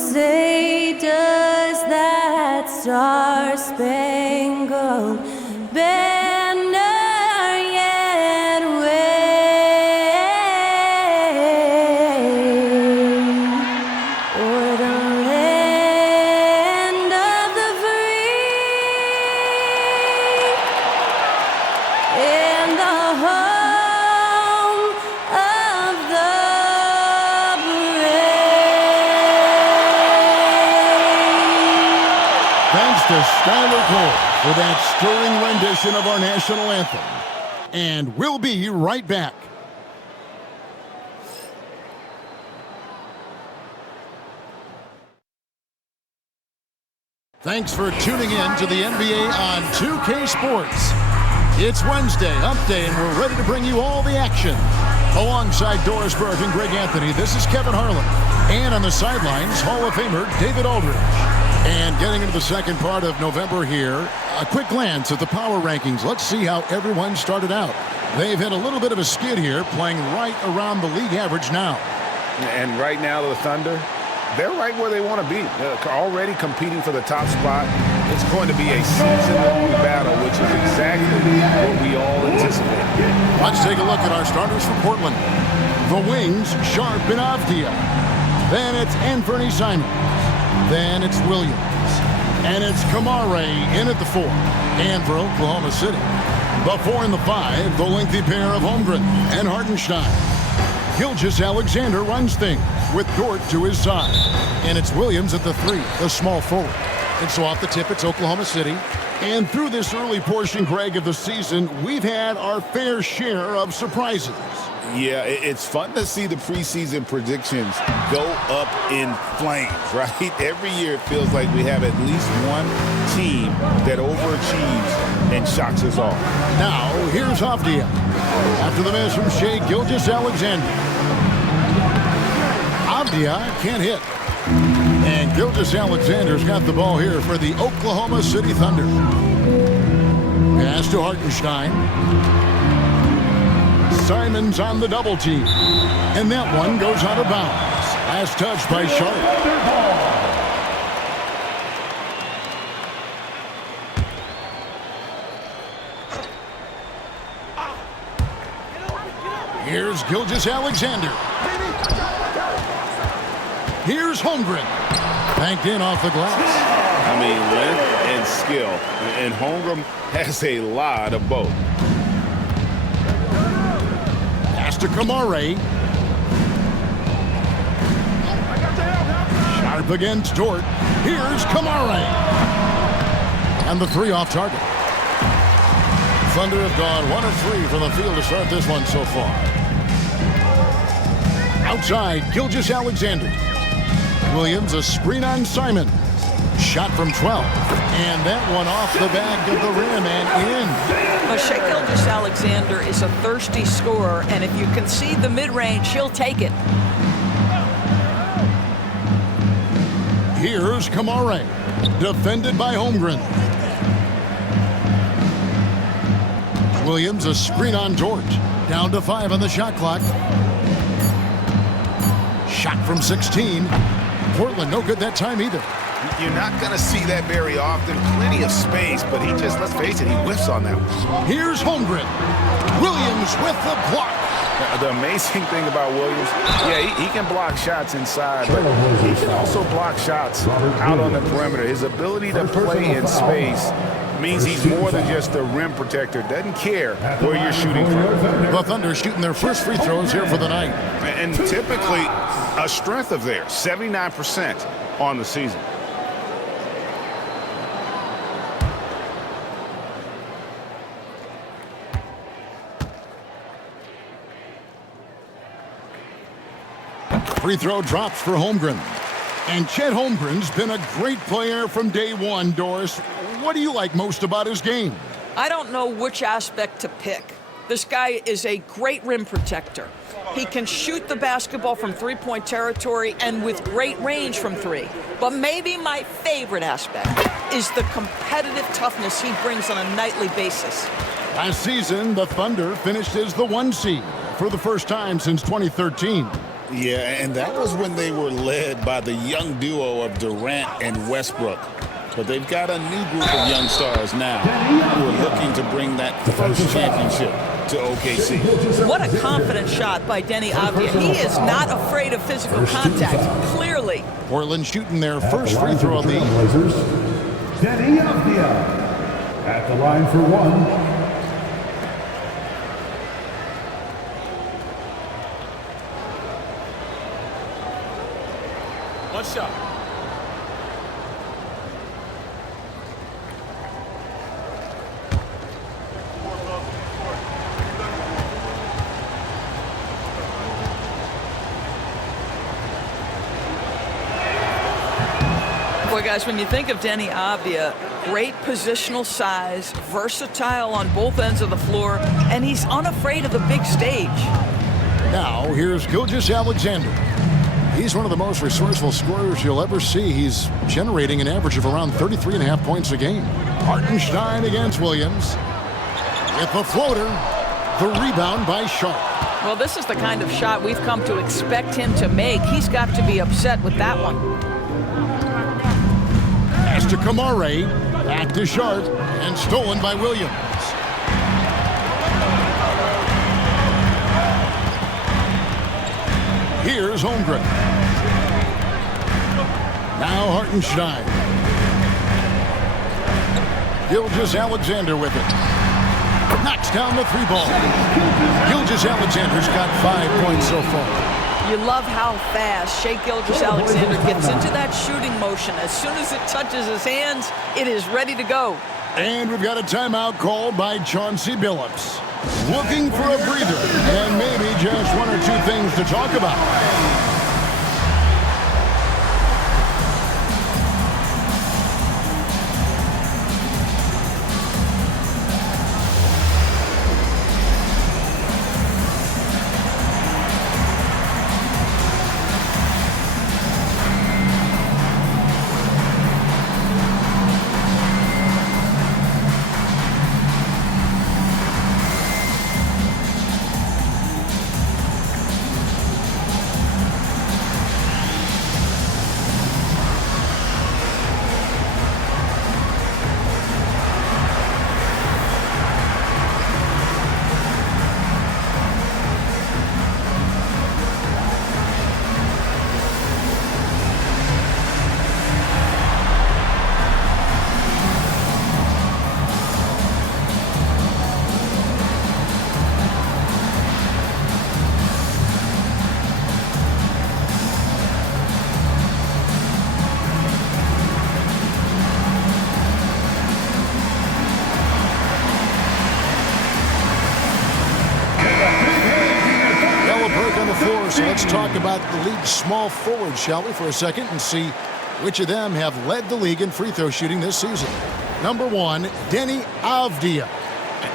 say, does that star-spangled banner yet wave o'er the land of the free and the home of the brave? Thanks to Skylar Cole for that stirring rendition of our national anthem. And we'll be right back. Thanks for tuning in to the NBA on 2K Sports. It's Wednesday, Hump Day, and we're ready to bring you all the action. Alongside Doris Burke and Greg Anthony, this is Kevin Harlan. And on the sidelines, Hall of Famer David Aldridge. And getting into the second part of November here, a quick glance at the power rankings. Let's see how everyone started out. They've had a little bit of a skid here, playing right around the league average now. And right now, the Thunder, they're right where they want to be. They're already competing for the top spot. It's going to be a season-long battle, which is exactly what we all anticipate. Let's take a look at our starters for Portland. The wings, Sharp and Avdia. Then it's Anthony Simons. Then it's Williams. And it's Kamare in at the 4. And for Oklahoma City, the 4 and the 5, the lengthy pair of Holmgren and Hartenstein. Gilgeous-Alexander runs things with Dort to his side. And it's Williams at the 3, the small forward. And so off the tip, it's Oklahoma City. And through this early portion, Greg, of the season, we've had our fair share of surprises. Yeah, it's fun to see the preseason predictions go up in flames, right? Every year it feels like we have at least one team that overachieves and shocks us all. Now, here's Avdia. After the miss from Shai Gilgeous-Alexander. Avdia can't hit. And Gilgeous-Alexander's got the ball here for the Oklahoma City Thunder. Pass to Hartenstein. Simons on the double team. And that one goes out of bounds. Last touch by Sharp. Here's Gilgeous-Alexander. Here's Holmgren. Banked in off the glass. I mean, length and skill. And Holmgren has a lot of both. Pass to Kamare. Sharp against Dort. Here's Kamare. And the 3 off target. Thunder have gone 1 of 3 from the field to start this one so far. Outside, Gilgeous-Alexander. Williams, a screen on Simon. Shot from 12. And that one off the back of the rim and in. Well, Shai Gilgeous-Alexander is a thirsty scorer, and if you concede the mid-range, he'll take it. Here's Kamare. Defended by Holmgren. Williams, a screen on Dort. Down to 5 on the shot clock. Shot from 16. Portland, no good that time either. You're not going to see that very often. Plenty of space, but he just, let's face it, he whiffs on that one. Here's Holmgren. Williams with the block. The amazing thing about Williams, yeah, he can block shots inside, but he can also block shots out on the perimeter. His ability to play in space means he's more than just a rim protector. Doesn't care where you're shooting from. The Thunder shooting their first free throws here for the night. And typically a strength of theirs, 79% on the season. Free throw drops for Holmgren. And Chet Holmgren's been a great player from day one, Doris. What do you like most about his game? I don't know which aspect to pick. This guy is a great rim protector. He can shoot the basketball from three-point territory and with great range from 3. But maybe my favorite aspect is the competitive toughness he brings on a nightly basis. Last season, the Thunder finished as the 1 seed for the first time since 2013. Yeah, and that was when they were led by the young duo of Durant and Westbrook. But they've got a new group of young stars now who are looking to bring that first championship to OKC. What a confident shot by Denny Avdia. He is not afraid of physical contact, clearly. Portland shooting their first free throw of the evening. Blazers, Denny Avdia at the line for one. One shot. Boy, guys, when you think of Denny Avdia, great positional size, versatile on both ends of the floor, and he's unafraid of the big stage. Now, here's Gilgeous-Alexander. He's one of the most resourceful scorers you'll ever see. He's generating an average of around 33.5 points a game. Hartenstein against Williams. With the floater, the rebound by Sharp. Well, this is the kind of shot we've come to expect him to make. He's got to be upset with that one. Pass to Kamare, back to Sharp, and stolen by Williams. Here's Holmgren. Now Hartenstein. Gilgeous-Alexander with it. Knocks down the three ball. Gilgeous-Alexander's got 5 points so far. You love how fast Shai Gilgeous-Alexander gets into that shooting motion. As soon as it touches his hands, it is ready to go. And we've got a timeout called by Chauncey Billups. Looking for a breather and maybe just one or two things to talk about. So let's talk about the league's small forwards, shall we, for a second, and see which of them have led the league in free throw shooting this season. Number one, Denny Avdia.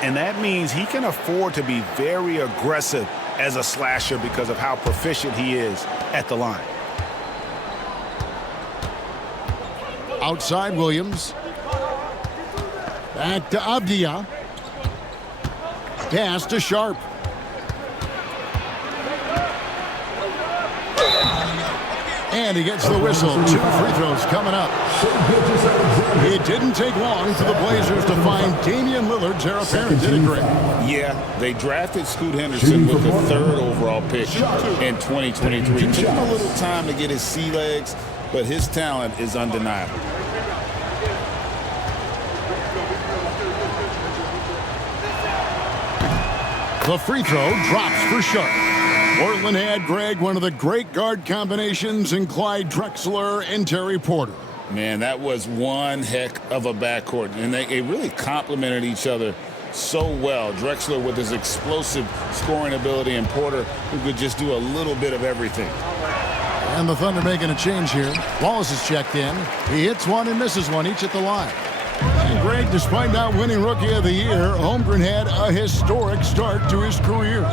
And that means he can afford to be very aggressive as a slasher because of how proficient he is at the line. Outside Williams. Back to Avdia. Pass to Sharp. And he gets the whistle. 2 free throws coming up. It didn't take long for the Blazers to find Damian Lillard's heir apparent, did it, Greg? Yeah, they drafted Scoot Henderson with the 3rd overall pick in 2023. It took him a little time to get his sea legs, but his talent is undeniable. The free throw drops for Sharp. Portland had, Greg, one of the great guard combinations in Clyde Drexler and Terry Porter. Man, that was one heck of a backcourt, and they really complemented each other so well. Drexler with his explosive scoring ability, and Porter who could just do a little bit of everything. And the Thunder making a change here. Wallace is checked in. He hits one and misses one, each at the line. And Greg, despite not winning Rookie of the Year, Holmgren had a historic start to his career.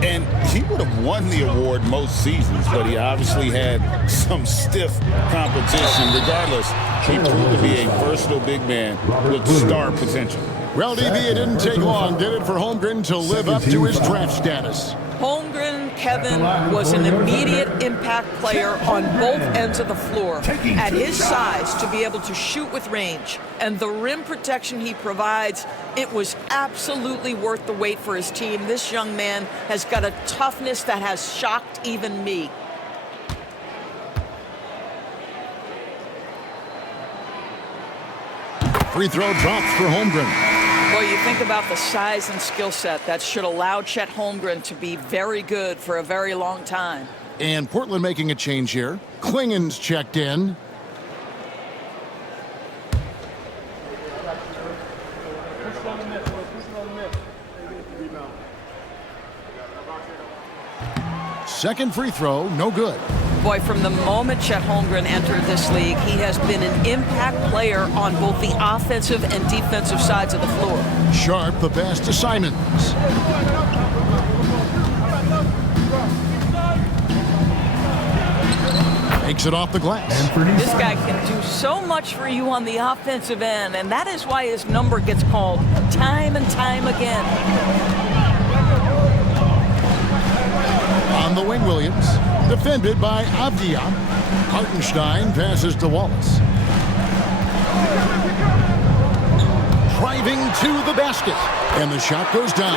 And he would have won the award most seasons, but he obviously had some stiff competition. Regardless, he proved to be a versatile big man with star potential. Well, DB, it didn't take long, did it, for Holmgren to live up to his draft status? Holmgren Kevin was an immediate impact player on both ends of the floor. At his size, to be able to shoot with range and the rim protection he provides, it was absolutely worth the wait for his team. This young man has got a toughness that has shocked even me. Free throw drops for Holmgren. Well, you think about the size and skill set that should allow Chet Holmgren to be very good for a very long time. And Portland making a change here. Klingen's checked in. Second free throw, no good. Boy, from the moment Chet Holmgren entered this league, he has been an impact player on both the offensive and defensive sides of the floor. Sharp, the pass to Simons. Takes it off the glass. This guy can do so much for you on the offensive end, and that is why his number gets called time and time again. On the wing, Williams. Defended by Avdia. Hartenstein passes to Wallace. Driving to the basket. And the shot goes down.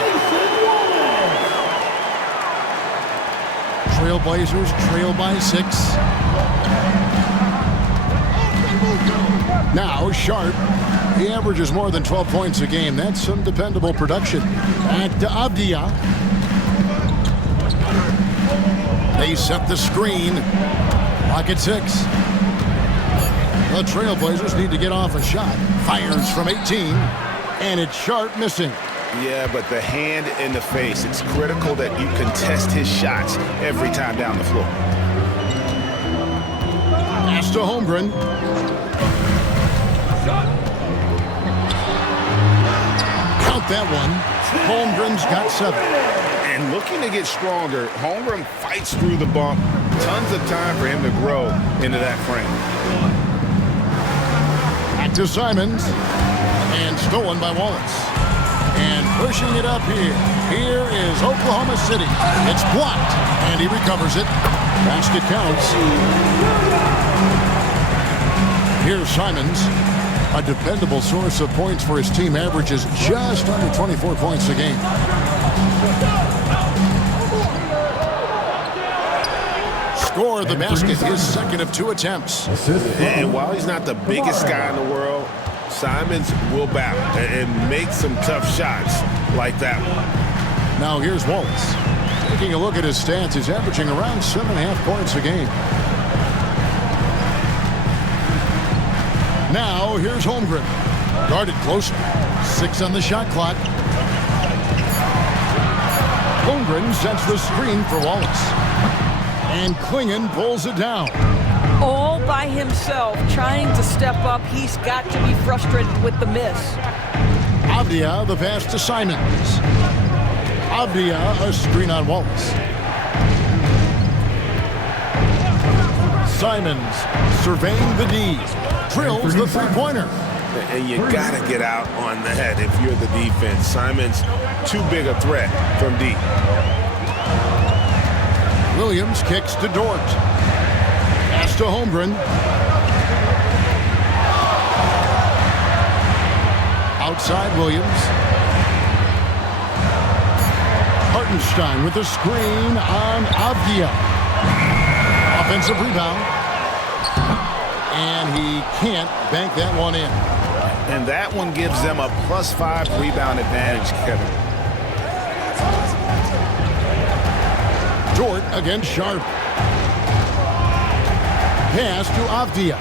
Trailblazers trail by 6. Now Sharp. He averages more than 12 points a game. That's some dependable production. Back to Avdia. They set the screen. Clock at 6. The Trailblazers need to get off a shot. Fires from 18. And it's Sharp missing. Yeah, but the hand in the face, it's critical that you contest his shots every time down the floor. Pass to Holmgren. Count that one. Holmgren's got 7. And looking to get stronger, Holmgren fights through the bump. Tons of time for him to grow into that frame. Back to Simons. And stolen by Wallace. And pushing it up here. Here is Oklahoma City. It's blocked. And he recovers it. Basket counts. Here's Simons. A dependable source of points for his team, averages just under 24 points a game. Score the basket, his second of 2 attempts. And while he's not the biggest guy in the world, Simons will battle and make some tough shots like that one. Now here's Wallace. Taking a look at his stats, he's averaging around 7.5 points a game. Now here's Holmgren. Guarded closer. 6 on the shot clock. Holmgren sets the screen for Wallace. And Klingen pulls it down. All by himself, trying to step up. He's got to be frustrated with the miss. Avdia, the pass to Simons. Avdia, a screen on Wallace. Simons surveying the D. Drills the three-pointer. And you got to get out on that if you're the defense. Simons, too big a threat from deep. Williams kicks to Dort. Pass to Holmgren. Outside Williams. Hartenstein with a screen on Avdia. Offensive rebound. And he can't bank that one in. And that one gives them a +5 rebound advantage, Kevin. Dort against Sharp. Pass to Avdia.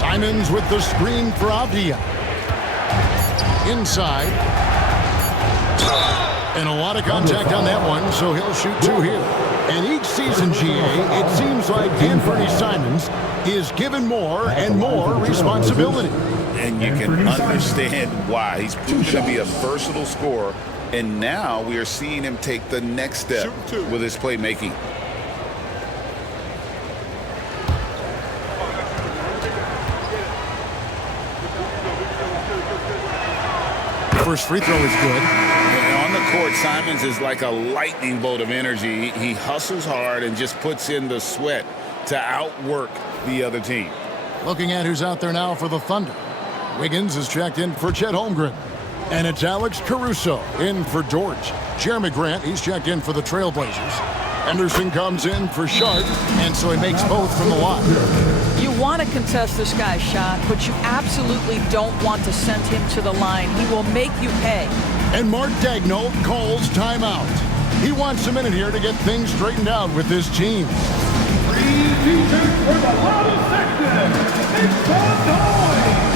Simons with the screen for Avdia. Inside. And a lot of contact on that one, so he'll shoot 2 here. And each season, GA, it seems like Anthony Simons is given more and more responsibility. And you can understand why. He's proven to be a versatile scorer, and now we are seeing him take the next step with his playmaking. First free throw is good. And on the court, Simons is like a lightning bolt of energy. He hustles hard and just puts in the sweat to outwork the other team. Looking at who's out there now for the Thunder. Wiggins is checked in for Chet Holmgren. And it's Alex Caruso in for George. Jeremy Grant, he's checked in for the Trailblazers. Henderson comes in for Sharp, and so he makes both from the line. You want to contest this guy's shot, but you absolutely don't want to send him to the line. He will make you pay. And Mark Daigneault calls timeout. He wants a minute here to get things straightened out with his team. Preseason for the loudest section. It's the noise.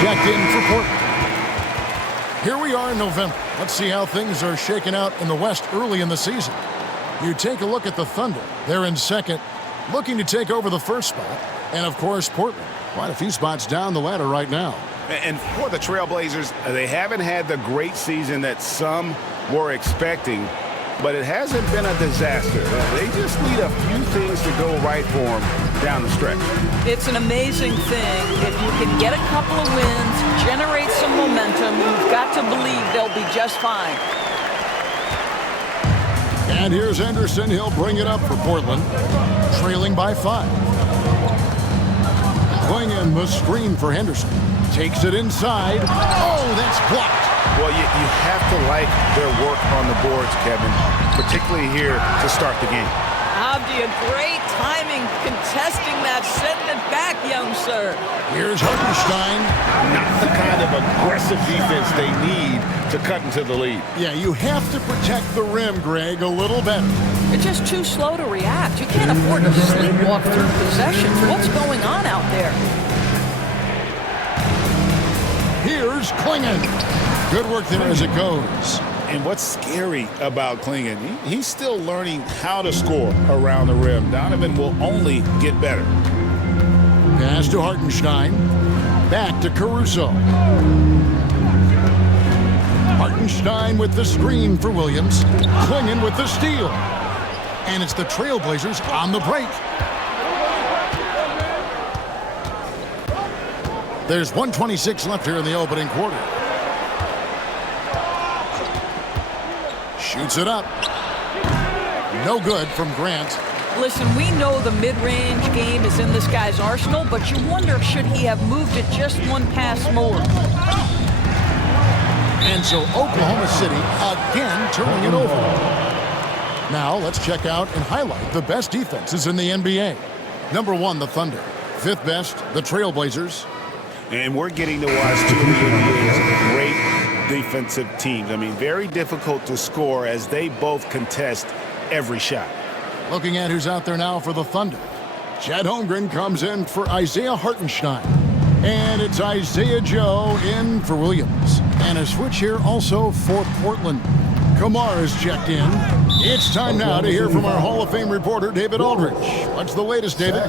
Checked in for Portland. Here we are in November. Let's see how things are shaking out in the West early in the season. You take a look at the Thunder. They're in second, looking to take over the first spot. And, of course, Portland. Quite a few spots down the ladder right now. And for the Trailblazers, they haven't had the great season that some were expecting, but it hasn't been a disaster. They just need a few things to go right for them down the stretch. It's an amazing thing. If you can get a couple of wins, generate some momentum, you've got to believe they'll be just fine. And here's Anderson. He'll bring it up for Portland, trailing by 5. Going in the screen for Henderson. Takes it inside. Oh, that's blocked. Well, you have to like their work on the boards, Kevin, particularly here to start the game. Abdi, a great timing, contesting that, setting it back, young sir. Here's Hartenstein. Not the kind of aggressive defense they need to cut into the lead. Yeah, you have to protect the rim, Greg, a little better. You're just too slow to react. You can't afford to sleepwalk through possessions. What's going on out there? Here's Klingon. Good work there as it goes. And what's scary about Klingon, he's still learning how to score around the rim. Donovan will only get better. Pass to Hartenstein. Back to Caruso. Hartenstein with the screen for Williams. Klingon with the steal. And it's the Trailblazers on the break. There's 1:26 left here in the opening quarter. Shoots it up. No good from Grant. Listen, we know the mid-range game is in this guy's arsenal, but you wonder, should he have moved it just one pass more? And so Oklahoma City again turning it over. Now let's check out and highlight the best defenses in the NBA. Number 1, the Thunder. 5th best, the Trailblazers. And we're getting to watch two of the NBA's great defensive teams. I mean, very difficult to score as they both contest every shot. Looking at who's out there now for the Thunder. Chet Holmgren comes in for Isaiah Hartenstein. And it's Isaiah Joe in for Williams. And a switch here also for Portland. Kamar is checked in. It's time now to hear from our Hall of Fame reporter, David Aldridge. What's the latest, David?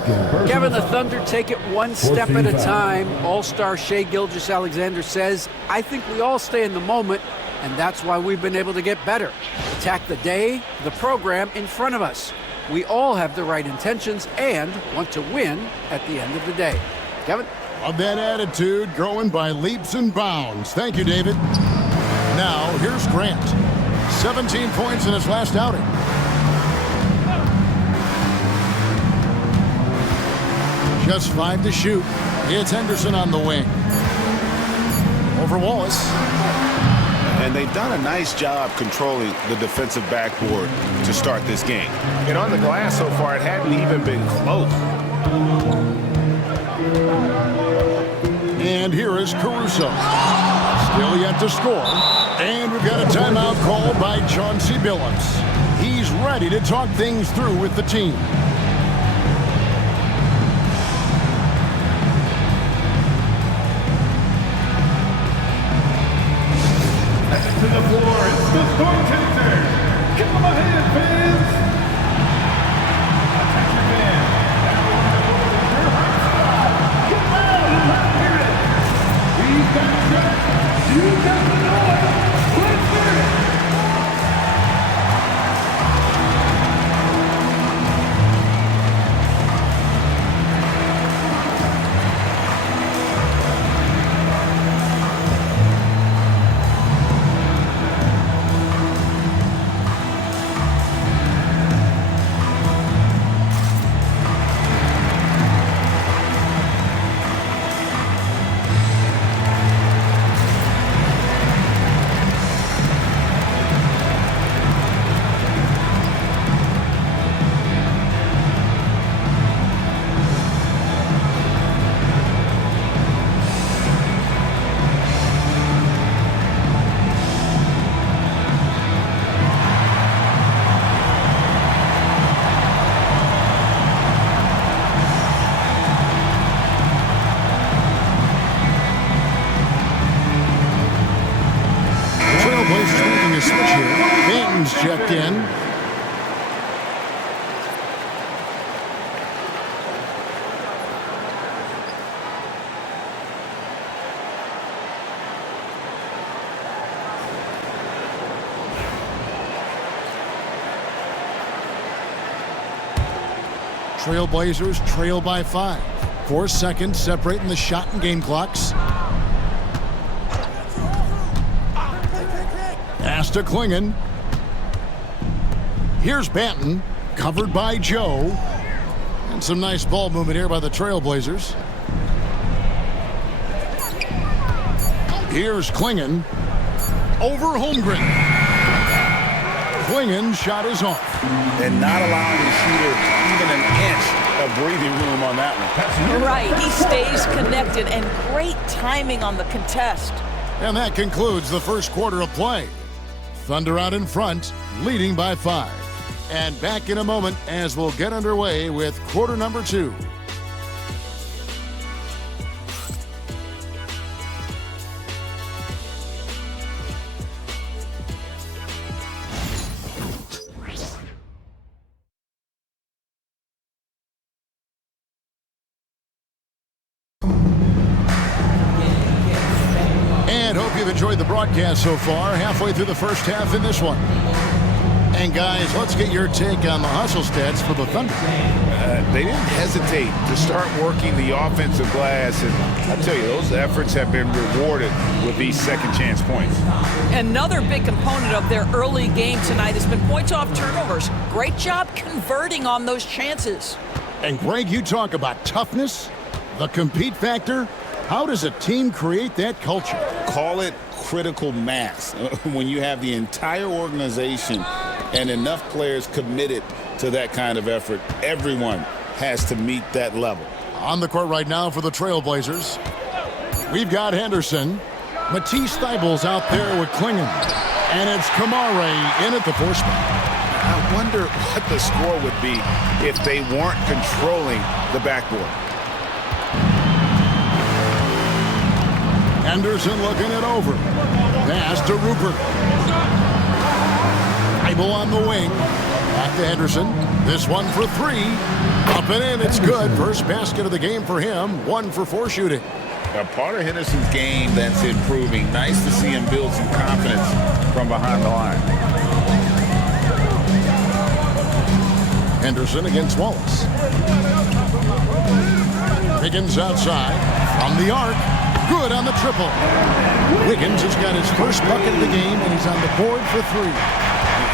Kevin, the Thunder take it one step at a time. All-star Shai Gilgeous-Alexander says, I think we all stay in the moment, and that's why we've been able to get better. Attack the day, the program in front of us. We all have the right intentions and want to win at the end of the day. Kevin? Of that attitude growing by leaps and bounds. Thank you, David. Now, here's Grant. 17 points in his last outing. just 5 to shoot. It's Henderson on the wing. Over Wallace. And they've done a nice job controlling the defensive backboard to start this game. And on the glass so far, it hadn't even been close. And here is Caruso. Still yet to score. And we've got a timeout called by Chauncey Billups. He's ready to talk things through with the team. To the floor, it's the Storm Chasers. Give them a hand, fans. Attention, fans. Everyone to your right side. Get loud and let's hear it. We've got the shots. You got the noise. Let's hear it. Checked in. Trailblazers trail by 5. 4 seconds separating the shot and game clocks. Pass to Klingon. Here's Banton, covered by Joe. And some nice ball movement here by the Trailblazers. Here's Klingon. Over Holmgren. Klingon shot is off. And not allowing the shooter even an inch of breathing room on that one. Right, he stays connected, and great timing on the contest. And that concludes the first quarter of play. Thunder out in front, leading by 5. And back in a moment as we'll get underway with quarter number 2. And hope you've enjoyed the broadcast so far. Halfway through the first half in this one. And guys, let's get your take on the hustle stats for the Thunder. They didn't hesitate to start working the offensive glass, and I tell you, those efforts have been rewarded with these second chance points. Another big component of their early game tonight has been points off turnovers. Great job converting on those chances. And Greg, you talk about toughness, the compete factor. How does a team create that culture? Call it critical mass. When you have the entire organization and enough players committed to that kind of effort, everyone has to meet that level. On the court right now for the Trailblazers, we've got Henderson. Matisse Thybulle's out there with Klingon. And it's Kamare in at the 4 spot. I wonder what the score would be if they weren't controlling the backboard. Henderson looking it over. Pass to Rupert. Thybulle on the wing. Back to Henderson. This one for 3. Up and in. It's good. First basket of the game for him. 1 for 4 shooting. A part of Henderson's game that's improving. Nice to see him build some confidence from behind the line. Henderson against Wallace. Wiggins outside. From the arc. Good on the triple. Wiggins has got his first bucket of the game, and he's on the board for 3.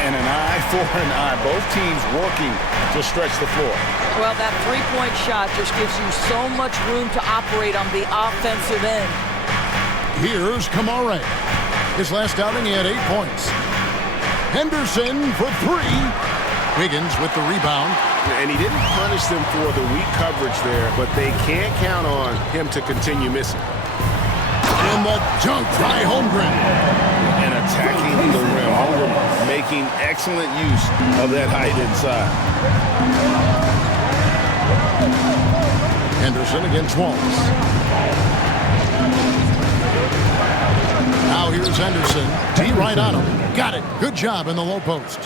And and an eye for an eye. Both teams working to stretch the floor. Well, that three-point shot just gives you so much room to operate on the offensive end. Here's Kamare. His last outing, he had 8 points. Henderson for 3. Wiggins with the rebound. And he didn't punish them for the weak coverage there, but they can't count on him to continue missing. And the dunk by Holmgren. And attacking the rim. Holmgren making excellent use of that height inside. Henderson against Walls. Now here's Henderson. D right on him. Got it. Good job in the low post.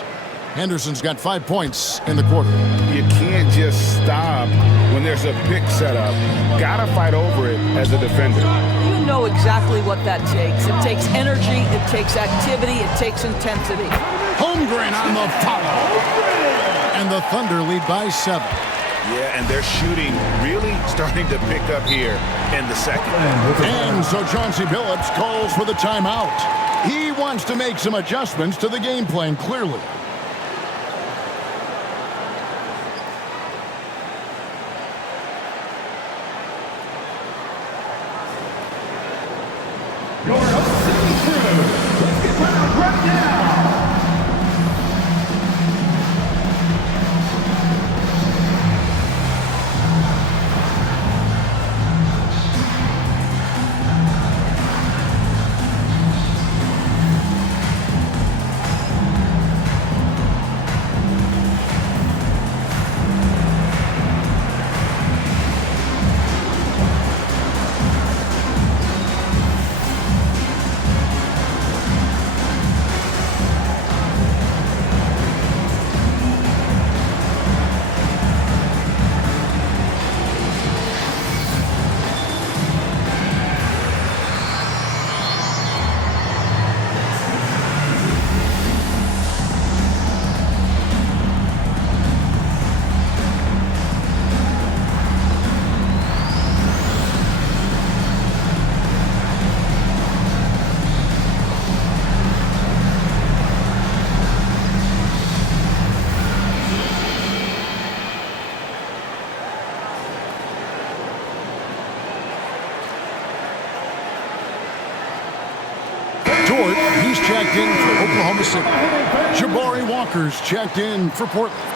Henderson's got 5 points in the quarter. You can't just stop when there's a pick set up. Gotta fight over it as a defender. You know exactly what that takes. It takes energy, it takes activity, it takes intensity. Holmgren on the follow. And the Thunder lead by 7. Yeah, and they're shooting really starting to pick up here in the second. And so Chauncey Billups calls for the timeout. He wants to make some adjustments to the game plan, clearly. Your opening crew, let's get round right now. He's checked in for Oklahoma City. Jabari Walker's checked in for Portland.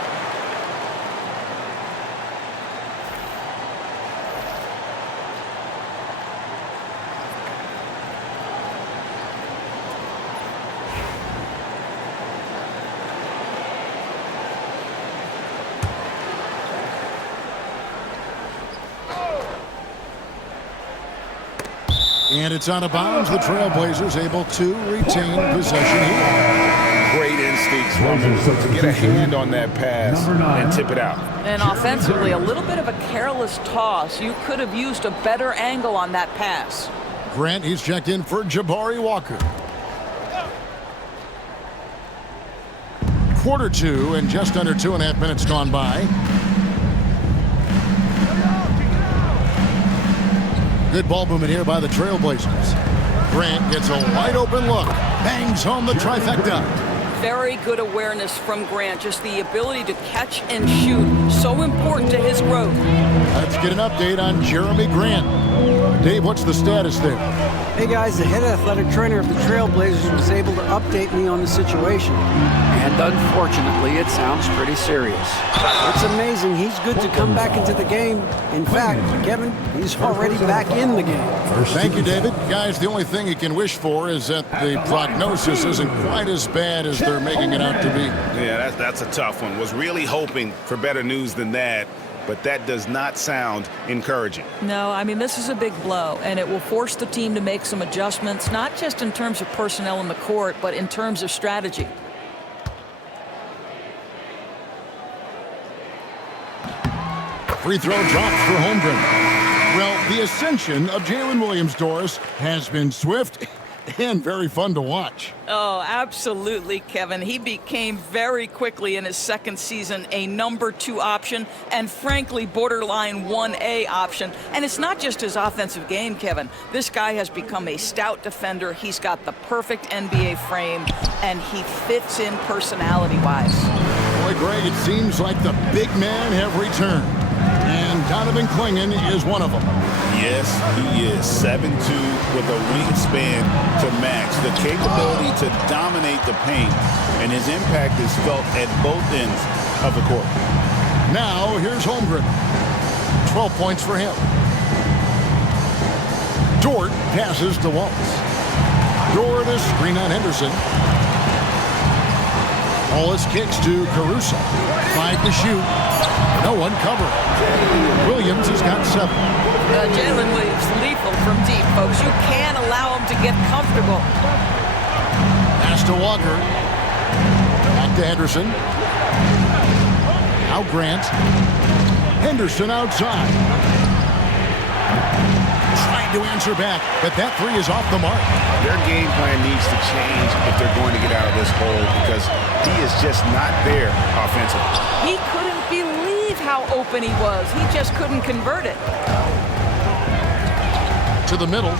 And it's out of bounds. The Trailblazers able to retain possession here. Great instincts from him to get a hand on that pass and tip it out. And offensively, a little bit of a careless toss. You could have used a better angle on that pass. Grant, he's checked in for Jabari Walker. Quarter 2 and just under 2.5 minutes gone by. Good ball movement here by the Trailblazers. Grant gets a wide open look. Bangs home the trifecta. Very good awareness from Grant. Just the ability to catch and shoot. So important to his growth. Let's get an update on Jeremy Grant. Dave, what's the status there? Hey guys, the head athletic trainer of the Trailblazers was able to update me on the situation. And unfortunately, it sounds pretty serious. It's amazing he's good to come back into the game. In fact, Kevin, he's already back in the game. Thank you, David. Guys, the only thing you can wish for is that the prognosis isn't quite as bad as they're making it out to be. Yeah, that's a tough one. Was really hoping for better news than that, but that does not sound encouraging. No, I mean, this is a big blow, and it will force the team to make some adjustments, not just in terms of personnel in the court, but in terms of strategy. Free throw drops for Holmgren. Well, the ascension of Jalen Williams, Doris, has been swift and very fun to watch. Oh, absolutely, Kevin. He became very quickly in his second season a number 2 option and frankly borderline 1A option. And it's not just his offensive game, Kevin. This guy has become a stout defender. He's got the perfect NBA frame and he fits in personality-wise. Boy, Greg, it seems like the big men have returned. And Donovan Clingan is one of them. Yes, he is 7'2" with a wingspan to match, the capability to dominate the paint, and his impact is felt at both ends of the court. Now, here's Holmgren. 12 points for him. Dort passes to Waltz. Dort is screen on Henderson. Wallace kicks to Caruso. 5 to shoot. No one covered. Williams has got 7. Jalen Williams, lethal from deep, folks. You can't allow him to get comfortable. Pass to Walker. Back to Henderson. Now Grant. Henderson outside. Trying to answer back, but that 3 is off the mark. Their game plan needs to change if they're going to get out of this hole because he is just not there offensively. He couldn't believe how open he was. He just couldn't convert it. To the middle.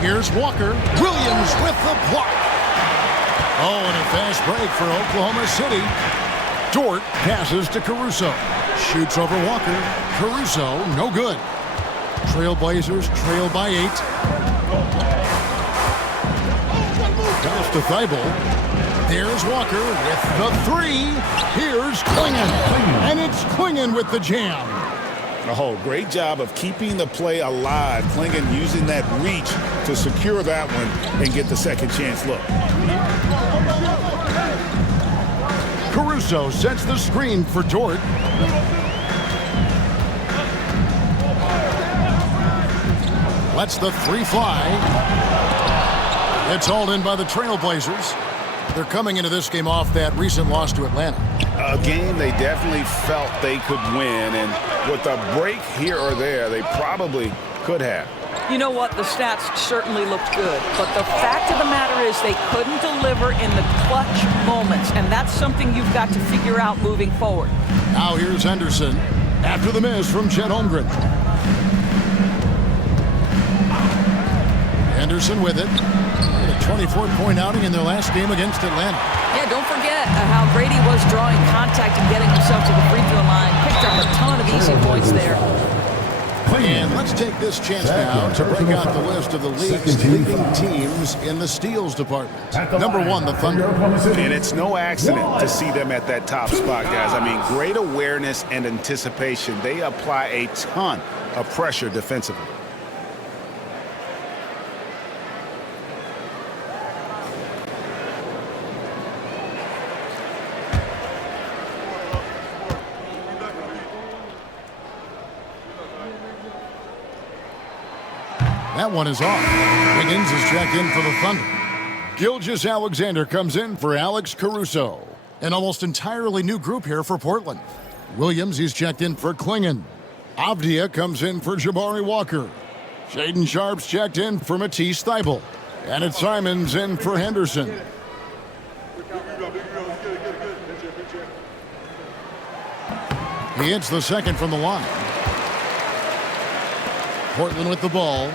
Here's Walker. Williams with the block. Oh, and a fast break for Oklahoma City. Dort passes to Caruso. Shoots over Walker. Caruso, no good. Trailblazers trail by 8. Pass to Thibault. There's Walker with the 3. Here's Clingan. And it's Clingan with the jam. Oh, great job of keeping the play alive. Clingan using that reach to secure that one and get the second chance look. Caruso sets the screen for Dort. Lets the 3 fly. It's hauled in by the Trailblazers. They're coming into this game off that recent loss to Atlanta. A game they definitely felt they could win, and with a break here or there, they probably could have. You know what? The stats certainly looked good, but the fact of the matter is they couldn't deliver in the clutch moments, and that's something you've got to figure out moving forward. Now here's Henderson after the miss from Chet Holmgren. Henderson with it. A 24-point outing in their last game against Atlanta. Yeah, don't forget how great he was drawing contact and getting himself to the free throw line. Picked up a ton of easy points there. And let's take this chance now to break out the list of the league's leading teams in the steals department. Number 1, the Thunder. And it's no accident to see them at that top spot, guys. I mean, great awareness and anticipation. They apply a ton of pressure defensively. That one is off. Wiggins is checked in for the Thunder. Gilgeous-Alexander comes in for Alex Caruso. An almost entirely new group here for Portland. Williams, he's checked in for Clingan. Avdia comes in for Jabari Walker. Shaden Sharp's checked in for Matisse Thybulle. And it's Simons in for Henderson. He hits the second from the line. Portland with the ball.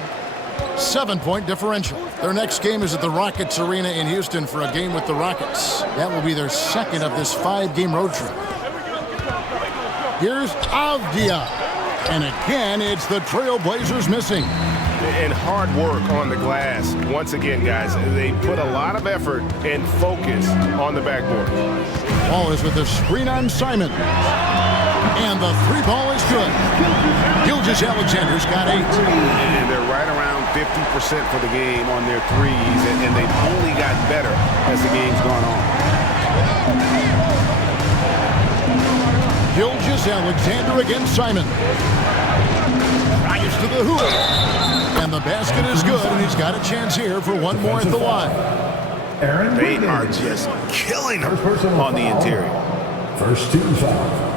7-point differential. Their next game is at the Rockets Arena in Houston for a game with the Rockets. That will be their second of this 5-game road trip. Here's Avdia. And again, it's the Trailblazers missing. And hard work on the glass. Once again, guys, they put a lot of effort and focus on the backboard. Ball is with the screen on Simon. And the 3 ball is good. Gilgeous-Alexander's got 8. And they're right around 50% for the game on their threes, and they've only gotten better as the game's gone on. Gilgeous-Alexander against Simon. Drives to the hoop. And the basket is good, and he's got a chance here for one more at the line. They are just killing them on the interior. First team foul.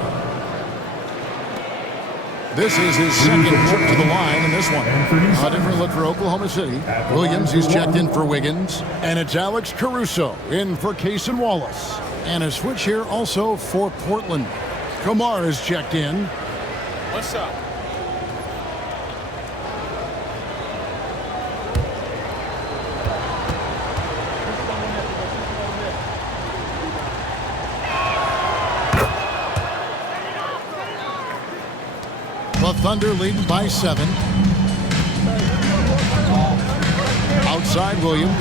This is his second trip to the line in this one. A different look for Oklahoma City. Williams, he's checked in for Wiggins. And it's Alex Caruso in for Cason Wallace. And a switch here also for Portland. Kamar is checked in. What's up? The Thunder leading by 7. Outside Williams.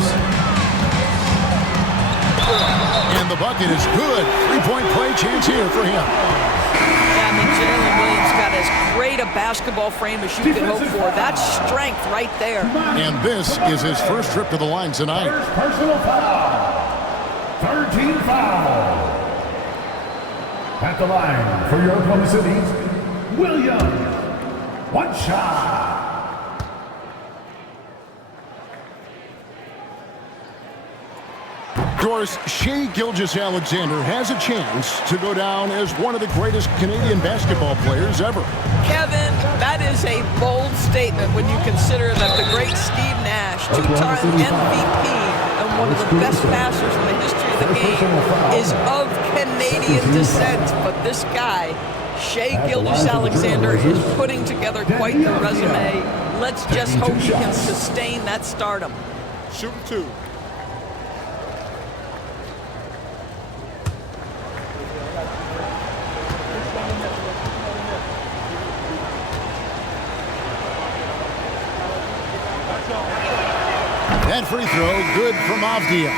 And the bucket is good. 3-point play chance here for him. Yeah, I mean, Jalen Williams got as great a basketball frame as you could hope for. That's strength right there. And this is his first trip to the line tonight. First personal foul. 13 foul. At the line for your Oklahoma City, Williams. One shot. Of course, Shai Gilgeous-Alexander has a chance to go down as one of the greatest Canadian basketball players ever. Kevin, that is a bold statement when you consider that the great Steve Nash, two-time MVP and one of the best passers in the history of the game, is of Canadian descent. But this guy, Shai Gilgeous-Alexander, is putting together quite the resume. Let's just hope he can sustain that stardom. Shoot 2. That free throw, good from Avdia.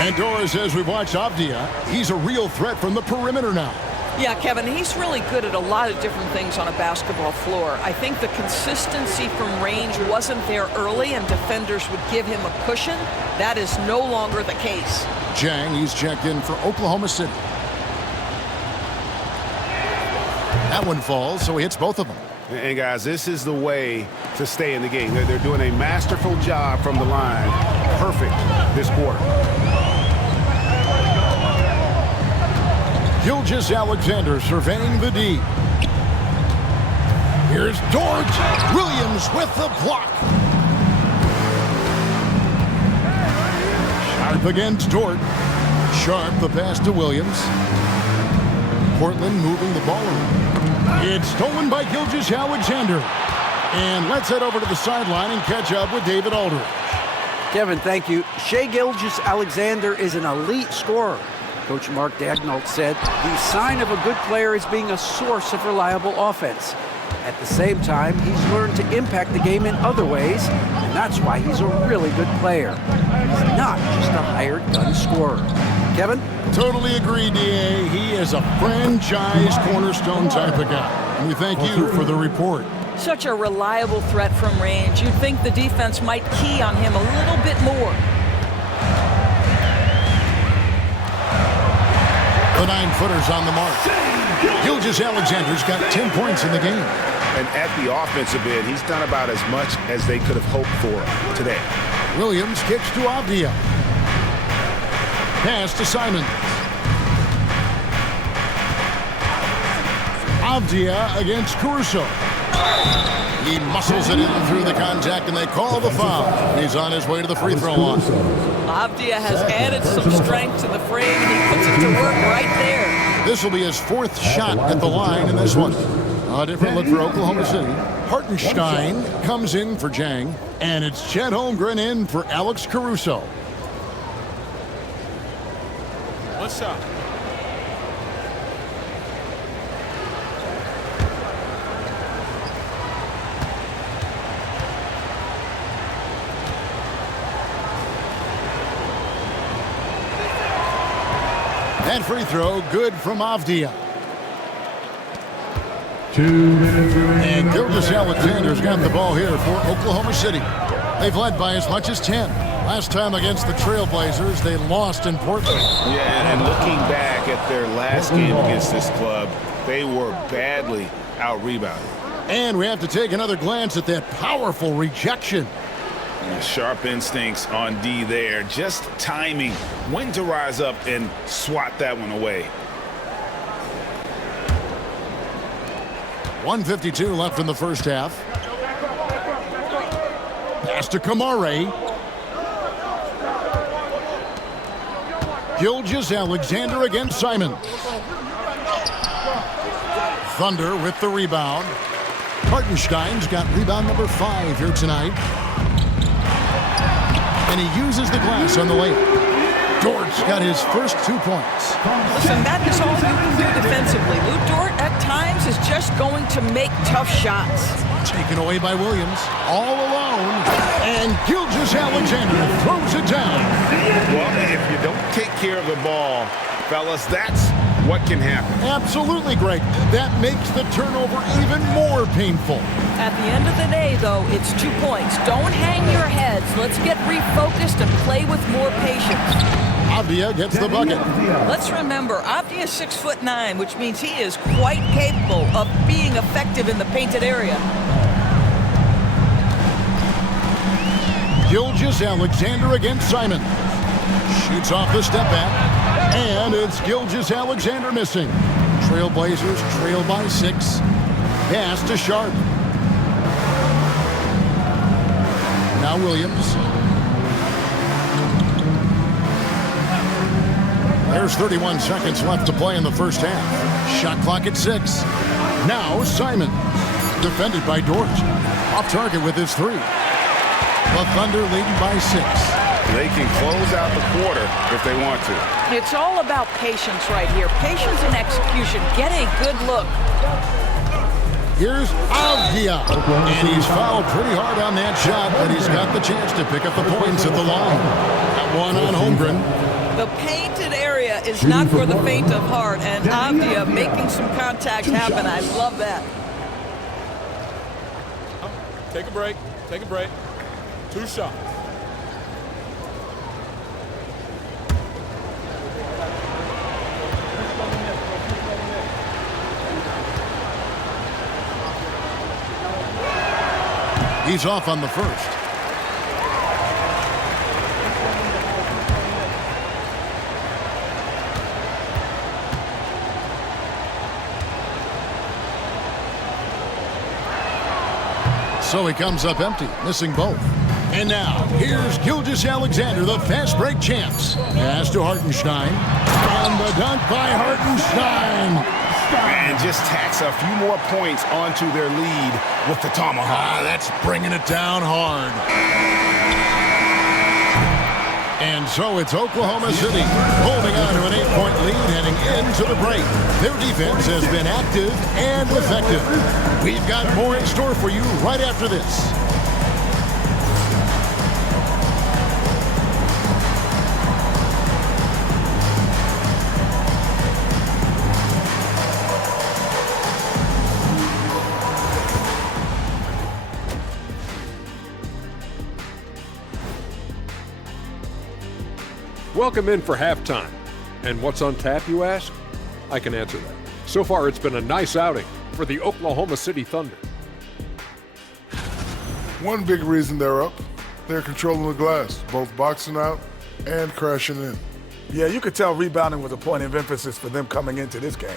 And Dora says we've watched Avdia. He's a real threat from the perimeter now. Yeah, Kevin, he's really good at a lot of different things on a basketball floor. I think the consistency from range wasn't there early, and defenders would give him a cushion. That is no longer the case. Jang, he's checked in for Oklahoma City. That one falls, so he hits both of them. And guys, this is the way to stay in the game. They're doing a masterful job from the line. Perfect this quarter. Gilgeous-Alexander surveying the D. Here's Dort. Williams with the block. Sharp against Dort. Sharp the pass to Williams. Portland moving the ball around. It's stolen by Gilgeous-Alexander. And let's head over to the sideline and catch up with David Aldridge. Kevin, thank you. Shai Gilgeous-Alexander is an elite scorer. Coach Mark Daignault said the sign of a good player is being a source of reliable offense. At the same time, he's learned to impact the game in other ways, and that's why he's a really good player. He's not just a hired gun scorer. Kevin? Totally agree, D.A. He is a franchise cornerstone type of guy. And we thank you for the report. Such a reliable threat from range. You'd think the defense might key on him a little bit more. The 9-footer's on the mark. Gilgeous-Alexander's got 10 points in the game. And at the offensive end, he's done about as much as they could have hoped for today. Williams kicks to Avdia. Pass to Simons. Avdia against Caruso. He muscles it in through the contact, and they call the foul. He's on his way to the free throw line. Avdia has added some strength to the frame, and he puts it to work right there. This will be his 4th shot at the line in this one. A different look for Oklahoma City. Hartenstein comes in for Jang, and it's Chet Holmgren in for Alex Caruso. What's up? That free throw, good from Avdia. 2 minutes remaining. And Gilgeous-Alexander's got the ball here for Oklahoma City. They've led by as much as 10. Last time against the Trailblazers, they lost in Portland. Yeah, and looking back at their last game against this club, they were badly out-rebounded. And we have to take another glance at that powerful rejection. Sharp instincts on D there. Just timing when to rise up and swat that one away. 1:52 left in the first half. Pass to Kamare. Gilgeous-Alexander against Simon. Thunder with the rebound. Hartenstein's got rebound number 5 here tonight. And he uses the glass on the layup. Dort's got his first 2 points. Listen, that is all you can do defensively. Lou Dort, at times, is just going to make tough shots. Taken away by Williams. All alone. And Gilgeous-Alexander throws it down. Well, if you don't take care of the ball, fellas, that's what can happen. Absolutely, Greg. That makes the turnover even more painful. At the end of the day, though, it's 2 points. Don't hang your heads. Let's get refocused and play with more patience. Avdia gets the bucket. Let's remember, Avdia is 6'9", which means he is quite capable of being effective in the painted area. Gilgeous-Alexander against Simon. Shoots off the step back. And it's Gilgeous-Alexander missing. Trailblazers trail by 6. Pass to Sharp. Now Williams. There's 31 seconds left to play in the first half. Shot clock at 6. Now Simon. Defended by Dort. Off target with his 3. The Thunder leading by 6. They can close out the quarter if they want to. It's all about patience right here. Patience and execution. Get a good look. Here's Avdia. And he's fouled pretty hard on that shot, but he's got the chance to pick up the points at the line. Got one on Holmgren. The painted area is not for the faint of heart, and Avdia making some contact happen. I love that. Take a break. Take a break. 2 shots. He's off on the first. So he comes up empty, missing both. And now, here's Gilgeous-Alexander, the fast break champs. Pass to Hartenstein. And the dunk by Hartenstein. And just tacks a few more points onto their lead with the tomahawk. That's bringing it down hard. And so it's Oklahoma City holding on to an 8-point lead heading into the break. Their defense has been active and effective. We've got more in store for you right after this. Welcome in for halftime. And what's on tap, you ask? I can answer that. So far, it's been a nice outing for the Oklahoma City Thunder. One big reason they're up, they're controlling the glass, both boxing out and crashing in. Yeah, you could tell rebounding was a point of emphasis for them coming into this game.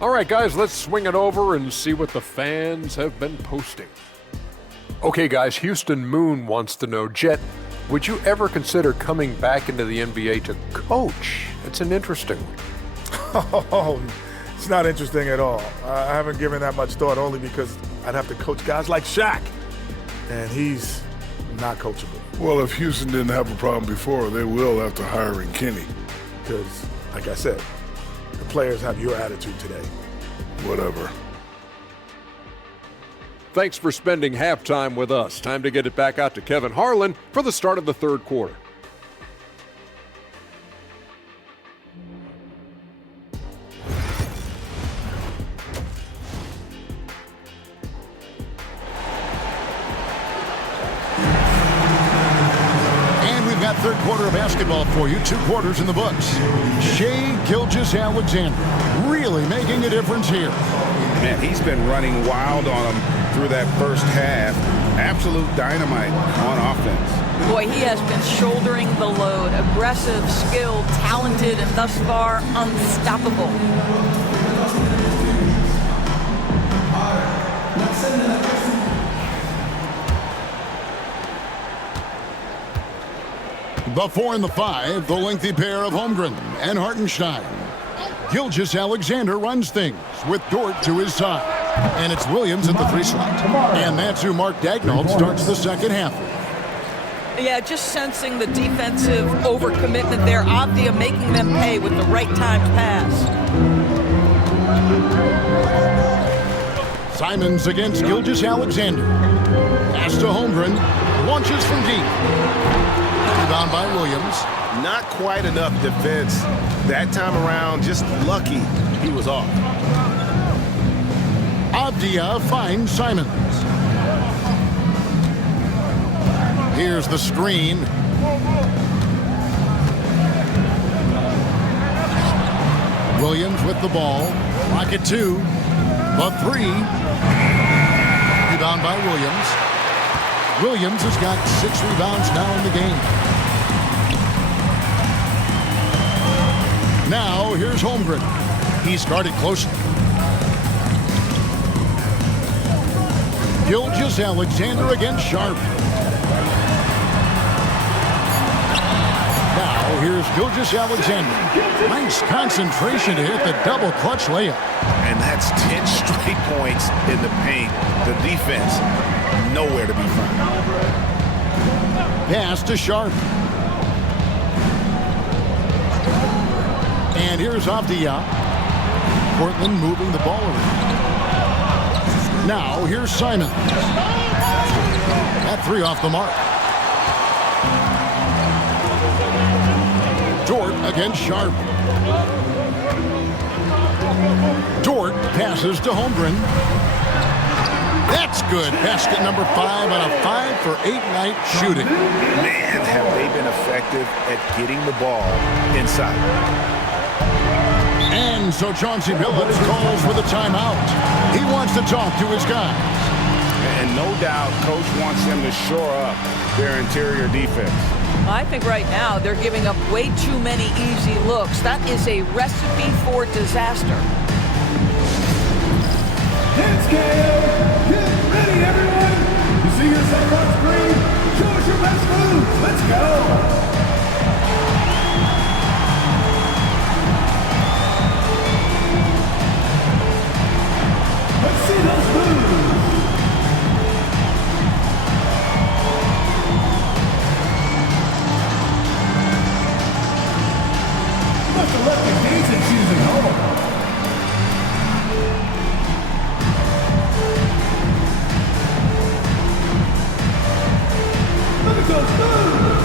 All right, guys, let's swing it over and see what the fans have been posting. Okay, guys, Houston Moon wants to know, Jet, would you ever consider coming back into the NBA to coach? It's an interesting one. Oh, it's not interesting at all. I haven't given that much thought, only because I'd have to coach guys like Shaq, and he's not coachable. Well, if Houston didn't have a problem before, they will after hiring Kenny. Because, like I said, the players have your attitude today. Whatever. Thanks for spending halftime with us. Time to get it back out to Kevin Harlan for the start of the third quarter. And we've got third quarter of basketball for you. 2 quarters in the books. Shai Gilgeous-Alexander really making a difference here. Man, he's been running wild on them through that first half. Absolute dynamite on offense. Boy, he has been shouldering the load. Aggressive, skilled, talented, and thus far unstoppable. The 4 and the 5, the lengthy pair of Holmgren and Hartenstein. Gilgeous-Alexander runs things with Dort to his side. And it's Williams at the 3 slot. And that's who Mark Daigneault starts the second half. Yeah, just sensing the defensive overcommitment there. Avdia making them pay with the right timed pass. Simons against Gilgeous-Alexander. Pass to Holmgren. Launches from deep. Rebound by Williams. Not quite enough defense that time around. Just lucky he was off. Avdia finds Simons. Here's the screen. Williams with the ball. Rocket 2. The 3. Rebound by Williams. Williams has got 6 rebounds now in the game. Now here's Holmgren. He's guarded closely. Gilgeous-Alexander against Sharp. Now here's Gilgeous-Alexander. Nice concentration to hit the double clutch layup. And that's 10 straight points in the paint. The defense, nowhere to be found. Pass to Sharp. And here's Avdia. Portland moving the ball around. Now here's Simons. That 3 off the mark. Dort against Sharp. Dort passes to Holmgren. That's good. Basket number 5 on a 5-for-8 night shooting. Man, have they been effective at getting the ball inside. And so Chauncey Billups calls for the timeout. He wants to talk to his guys. And no doubt, Coach wants them to shore up their interior defense. I think right now they're giving up way too many easy looks. That is a recipe for disaster. Hands game. Get ready, everyone. You see yourself on screen? Show us your best moves. Let's go. Let's see those moves. Must have left the decent choosing home. Look at those moves.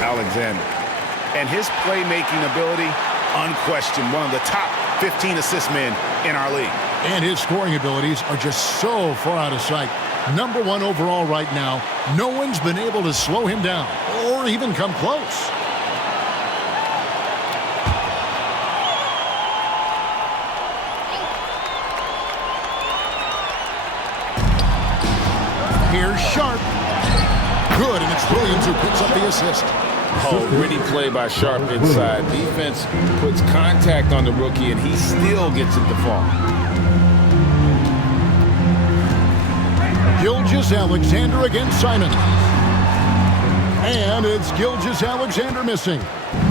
Alexander. And his playmaking ability, unquestioned, one of the top 15 assist men in our league. And his scoring abilities are just so far out of sight. Number 1 overall right now. No one's been able to slow him down or even come close. Here's Sharp. Good, and it's Williams who picks up the assist. Oh, gritty play by Sharp inside. Defense puts contact on the rookie, and he still gets it to fall. Gilgeous-Alexander against Simons. And it's Gilgeous-Alexander missing.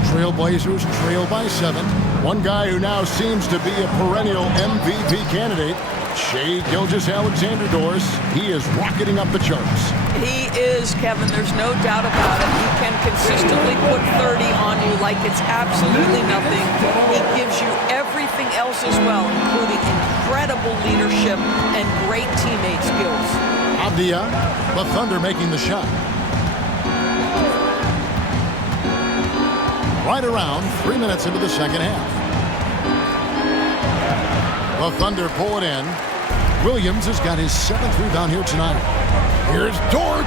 Trailblazers trail by 7. One guy who now seems to be a perennial MVP candidate Shai Gilgeous-Alexander, Doris, he is rocketing up the charts. He is, Kevin. There's no doubt about it. He can consistently put 30 on you like it's absolutely nothing. He gives you everything else as well, including incredible leadership and great teammate skills. Avdia, the Thunder making the shot. Right around 3 minutes into the second half. The Thunder pull it in. Williams has got his 7th rebound here tonight. Here's Dort.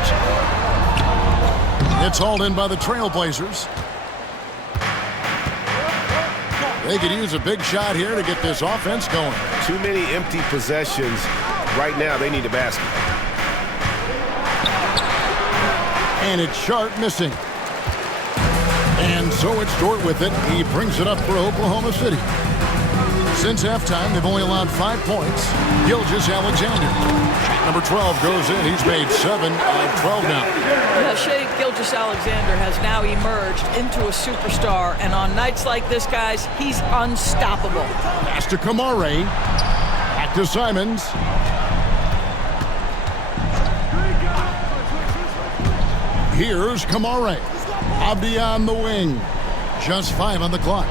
It's hauled in by the Trailblazers. They could use a big shot here to get this offense going. Too many empty possessions. Right now, they need a basket. And it's Sharp missing. And so it's Dort with it. He brings it up for Oklahoma City. Since halftime, they've only allowed 5 points. Gilgeous-Alexander. Shot number 12 goes in. He's made 7 out of 12 now. Yeah, Shai Gilgeous-Alexander has now emerged into a superstar, and on nights like this, guys, he's unstoppable. Pass to Kamare. Back to Simons. Here's Kamare. Avdia on the wing. Just 5 on the clock.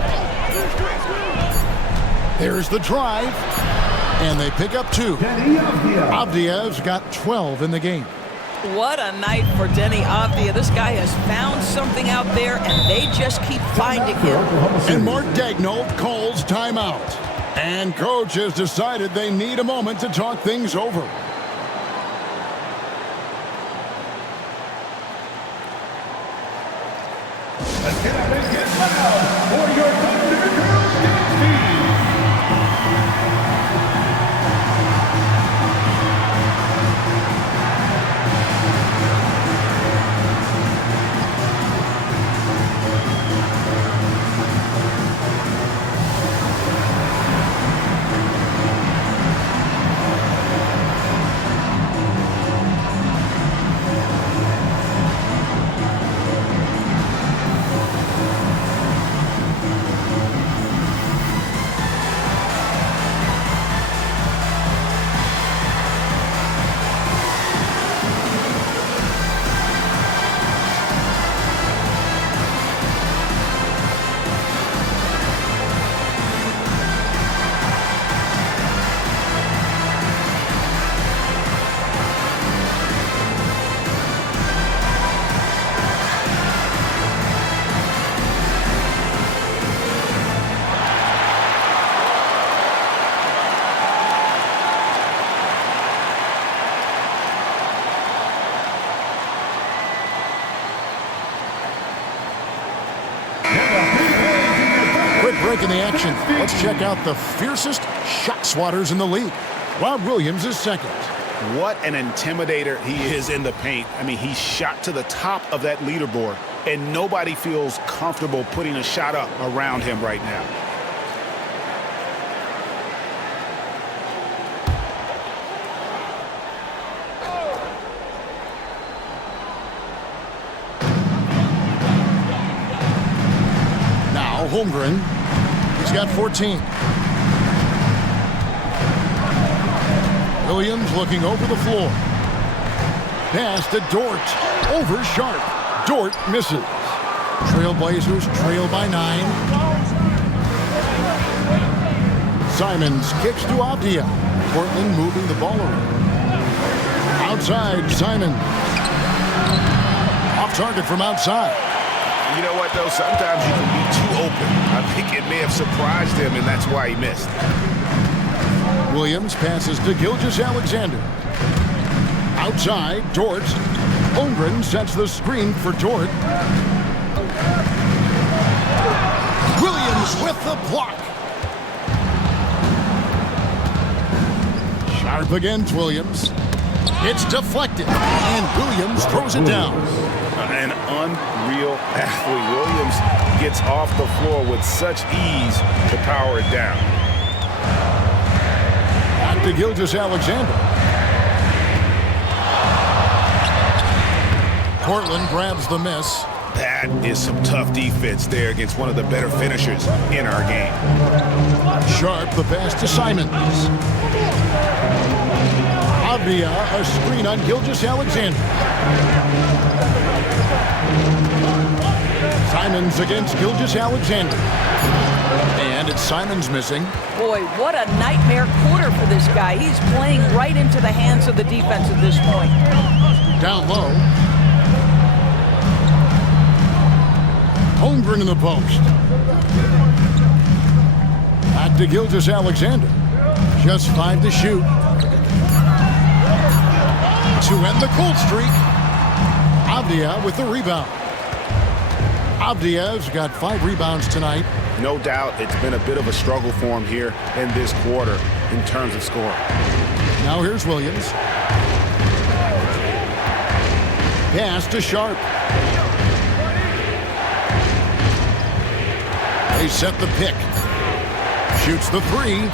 There's the drive. And they pick up 2. Avdia's got 12 in the game. What a night for Denny Avdia. This guy has found something out there, and they just keep finding him. And Mark Daigneault calls timeout. And coach has decided they need a moment to talk things over. Let's get up and get loud for your Thunder Girls dance team. Break in the action. Let's check out the fiercest shot swatters in the league. Rob Williams is second. What an intimidator he is in the paint. I mean, he shot to the top of that leaderboard, and nobody feels comfortable putting a shot up around him right now. Now Holmgren. He's got 14. Williams looking over the floor. Pass to Dort. Over Sharp. Dort misses. Trailblazers trail by 9. Simons kicks to Avdia. Portland moving the ball around. Outside, Simons. Off target from outside. You know what, though? Sometimes you can be too open. I think it may have surprised him, and that's why he missed. Williams passes to Gilgeous-Alexander. Outside, Dort. Holmgren sets the screen for Dort. Williams with the block. Sharp against Williams. It's deflected, and Williams throws it down. An unreal athlete. Williams gets off the floor with such ease to power it down. Back to Gilgeous-Alexander. Portland grabs the miss. That is some tough defense there against one of the better finishers in our game. Sharp the pass to Simons. Avdia, a screen on Gilgeous-Alexander. Simons against Gilgeous-Alexander. And it's Simons missing. Boy, what a nightmare quarter for this guy. He's playing right into the hands of the defense at this point. Down low. Holmgren in the post. Back to Gilgeous-Alexander. Just 5 to shoot. To end the cold streak. Avdia with the rebound. Avdia's got 5 rebounds tonight. No doubt it's been a bit of a struggle for him here in this quarter in terms of scoring. Now here's Williams. Pass to Sharp. They set the pick. Shoots the 3.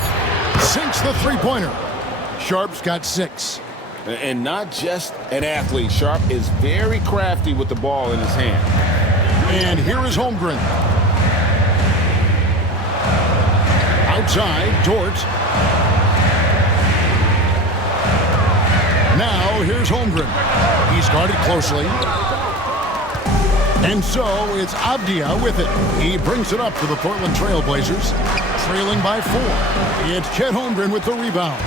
Sinks the three-pointer. Sharp's got 6. And not just an athlete. Sharp is very crafty with the ball in his hand. And here is Holmgren. Outside, Dort. Now here's Holmgren. He's guarded closely. And so it's Avdia with it. He brings it up to the Portland Trail Blazers, trailing by 4. It's Chet Holmgren with the rebound.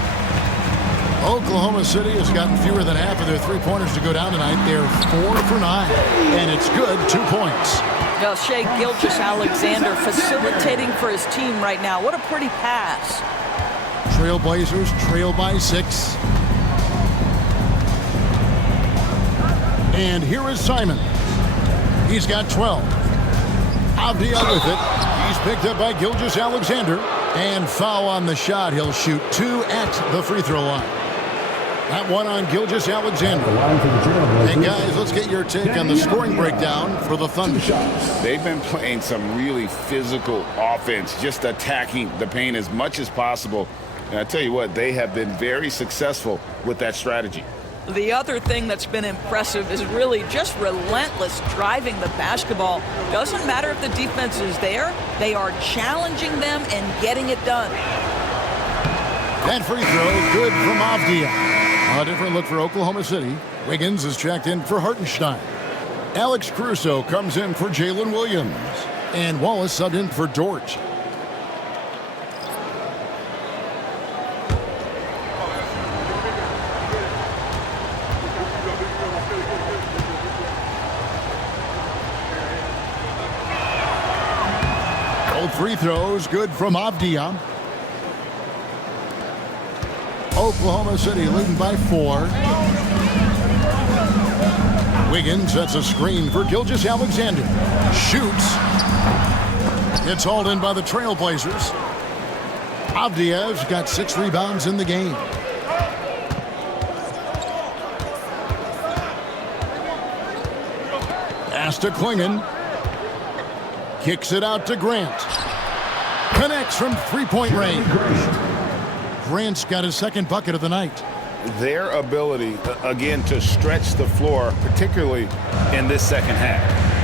Oklahoma City has gotten fewer than half of their three-pointers to go down tonight. They're 4 for 9, and it's good, 2 points. Well, Shai Gilgeous-Alexander facilitating for his team right now. What a pretty pass. Trailblazers trail by 6. And here is Simon. He's got 12. Avdia with it. He's picked up by Gilgeous-Alexander. And foul on the shot. He'll shoot 2 at the free throw line. That one on Gilgeous-Alexander. Hey, guys, let's get your take on the scoring breakdown for the Thunder. They've been playing some really physical offense, just attacking the paint as much as possible. And I tell you what, they have been very successful with that strategy. The other thing that's been impressive is really just relentless driving the basketball. Doesn't matter if the defense is there, they are challenging them and getting it done. That free throw, good from Avdia. A different look for Oklahoma City. Wiggins is checked in for Hartenstein. Alex Caruso comes in for Jalen Williams. And Wallace subbed in for Dort. Both free throws good from Avdia. Oklahoma City leading by 4. Wiggins sets a screen for Gilgeous-Alexander. Shoots. It's hauled in by the Trailblazers. Avdia's got 6 rebounds in the game. Pass to Klingon. Kicks it out to Grant. Connects from three-point range. Grant's got his second bucket of the night. Their ability, again, to stretch the floor, particularly in this second half.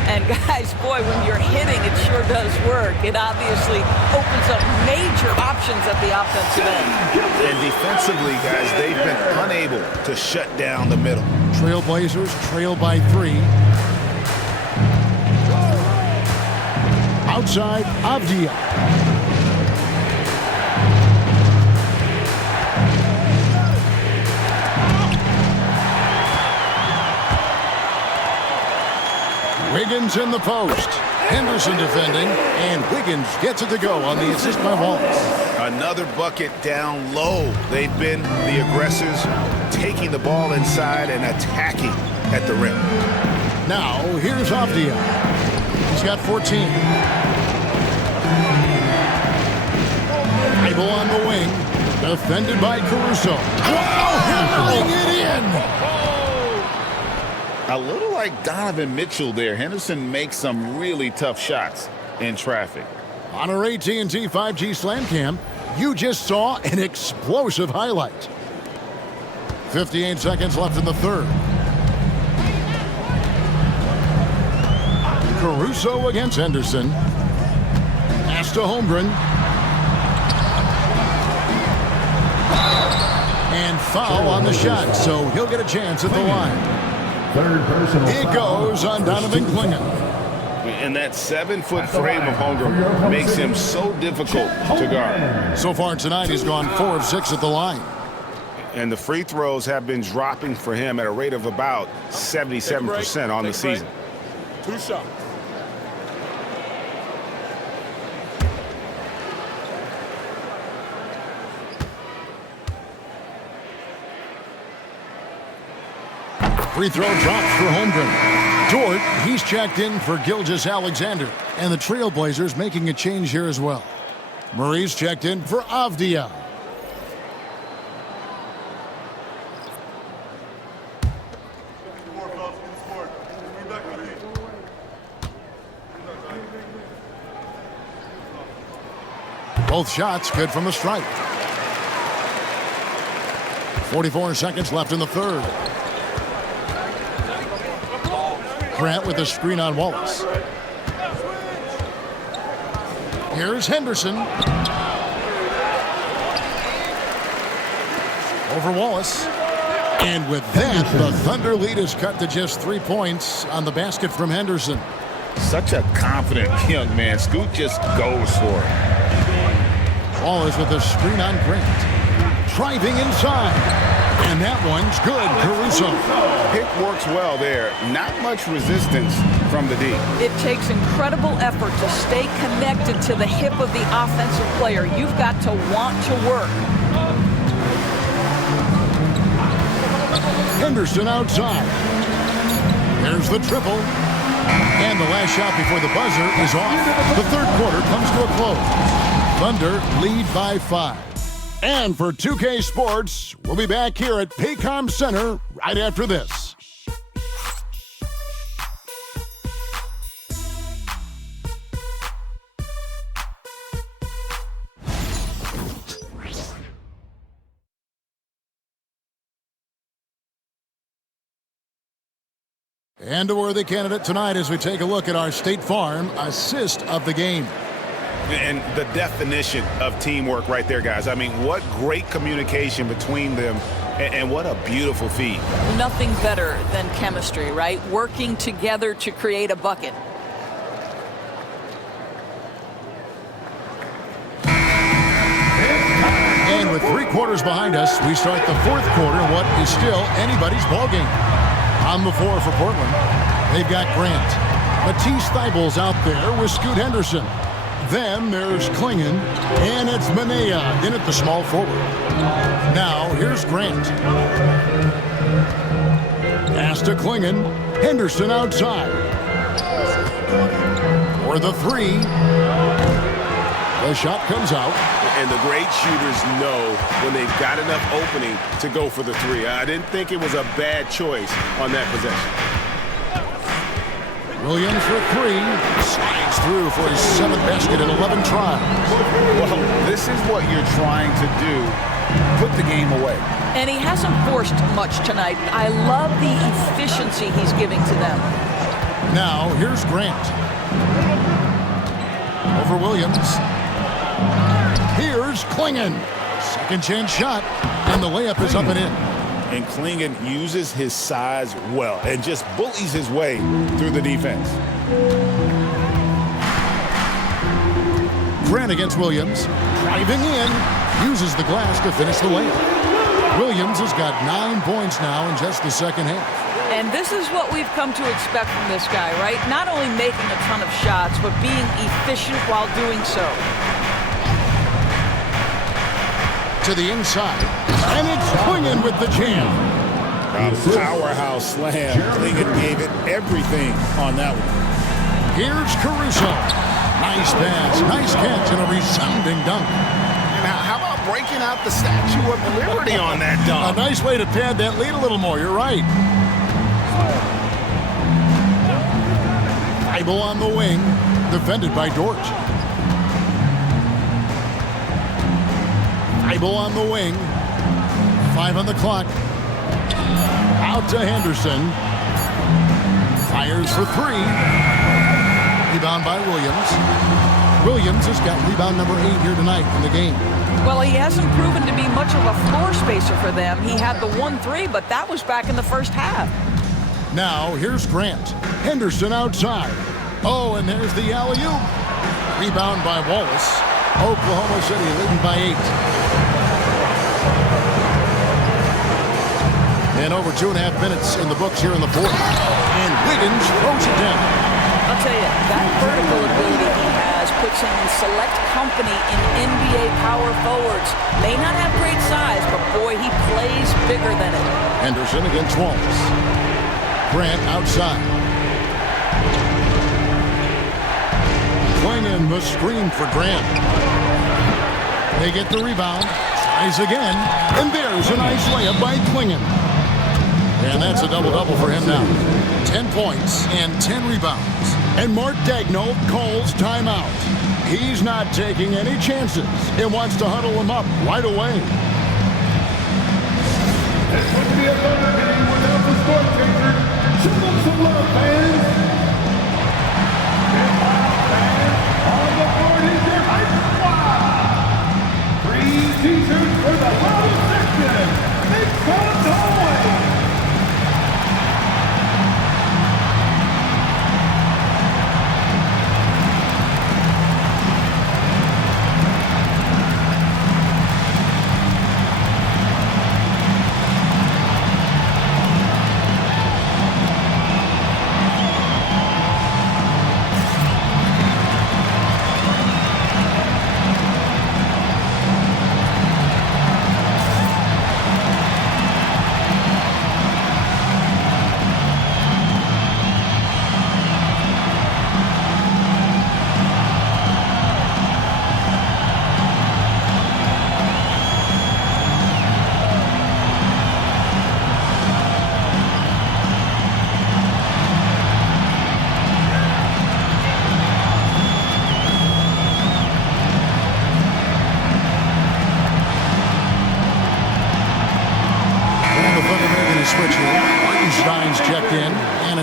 And guys, boy, when you're hitting, it sure does work. It obviously opens up major options at the offensive end. And defensively, guys, they've been unable to shut down the middle. Trailblazers trail by 3. Outside, Avdia. Wiggins in the post. Henderson defending, and Wiggins gets it to go on the assist by Wallace. Another bucket down low. They've been the aggressors, taking the ball inside and attacking at the rim. Now, here's Avdia. He's got 14. Dribble on the wing. Defended by Caruso. Wow, hammering it in! A little like Donovan Mitchell there. Henderson makes some really tough shots in traffic. On our AT&T 5G Slam Cam, you just saw an explosive highlight. 58 seconds left in the third. Caruso against Henderson. Pass to Holmgren. And foul on the shot, so he'll get a chance at the line. Third personal It goes on Donovan Clingan. And that 7-foot frame of Holmgren makes him so difficult to guard. So far tonight, he's gone 4 of 6 at the line. And the free throws have been dropping for him at a rate of about 77% on the season. 2 shots. Free throw drops for Holmgren. Dort, he's checked in for Gilgeous-Alexander. And the Trailblazers making a change here as well. Murray's checked in for Avdia. Both shots good from the stripe. 44 seconds left in the third. Grant with a screen on Wallace. Here's Henderson. Over Wallace. And with that, the Thunder lead is cut to just 3 points on the basket from Henderson. Such a confident young man. Scoot just goes for it. Wallace with a screen on Grant. Driving inside. And that one's good. Caruso. Pick works well there. Not much resistance from the D. It takes incredible effort to stay connected to the hip of the offensive player. You've got to want to work. Henderson outside. There's the triple. And the last shot before the buzzer is off. The third quarter comes to a close. Thunder lead by 5. And for 2K Sports, we'll be back here at Paycom Center right after this. And a worthy candidate tonight as we take a look at our State Farm assist of the game. And the definition of teamwork right there, guys. I mean, what great communication between them, and what a beautiful feed. Nothing better than chemistry, right? Working together to create a bucket. And with 3 quarters behind us, we start the fourth quarter in what is still anybody's ballgame. On the floor for Portland, they've got Grant. Matisse Thybulle's out there with Scoot Henderson. Then there's Clingan, and it's Manea in at the small forward. Now, here's Grant. Pass to Clingan. Henderson outside. For the 3. The shot comes out. And the great shooters know when they've got enough opening to go for the 3. I didn't think it was a bad choice on that possession. Williams for 3. Slides through for his 7th basket in 11 tries. Well, this is what you're trying to do. Put the game away. And he hasn't forced much tonight. I love the efficiency he's giving to them. Now, here's Grant. Over Williams. Here's Clingan. Second chance shot. And the layup is up and in. And Clingan uses his size well and just bullies his way through the defense. Grant against Williams. Driving in. Uses the glass to finish the layup. Williams has got 9 points now in just the second half. And this is what we've come to expect from this guy, right? Not only making a ton of shots, but being efficient while doing so. To the inside. And it's Clingan with the jam. A powerhouse slam. Clingan gave it everything on that one. Here's Caruso. Nice pass, nice catch, and a resounding dunk. Now, how about breaking out the Statue of Liberty on that dunk? A nice way to pad that lead a little more, you're right. Thybulle on the wing, defended by Dort. Thybulle on the wing. 5 on the clock. Out to Henderson. Fires for 3. Rebound by Williams. Williams has got rebound number 8 here tonight in the game. Well, he hasn't proven to be much of a floor spacer for them. He had the 1-3, but that was back in the first half. Now, here's Grant. Henderson outside. Oh, and there's the alley-oop. Rebound by Wallace. Oklahoma City leading by 8. And over 2.5 minutes in the books here in the fourth. And Wiggins throws it down. I'll tell you, that vertical ability he has puts him in select company in NBA power forwards. May not have great size, but boy, he plays bigger than it. Henderson against Wallace. Grant outside. Clingan the screen for Grant. They get the rebound. Tries again. And there's a nice layup by Clingan. And that's a double-double for him now. 10 points and 10 rebounds. And Mark Daigneault calls timeout. He's not taking any chances. He wants to huddle him up right away. This would be a better game without the score taker. Show them some love, fans. And fans, on the board is your hyper squad. 3 t-shirts for the loudest section. Make some noise.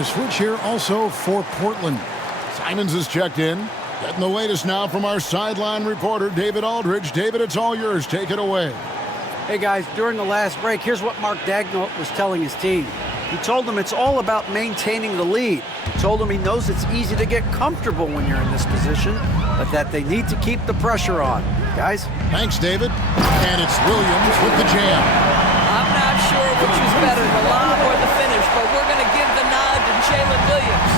Switch here also for Portland. Simons is checked in. Getting the latest now from our sideline reporter, David Aldridge. David, it's all yours. Take it away. Hey, guys, during the last break, here's what Mark Daigneault was telling his team. He told them it's all about maintaining the lead. He told them he knows it's easy to get comfortable when you're in this position, but that they need to keep the pressure on. Guys? Thanks, David. And it's Williams with the jam. I'm not sure which is better, the lob or the finish, but we're going to give the nod to Jalen Williams.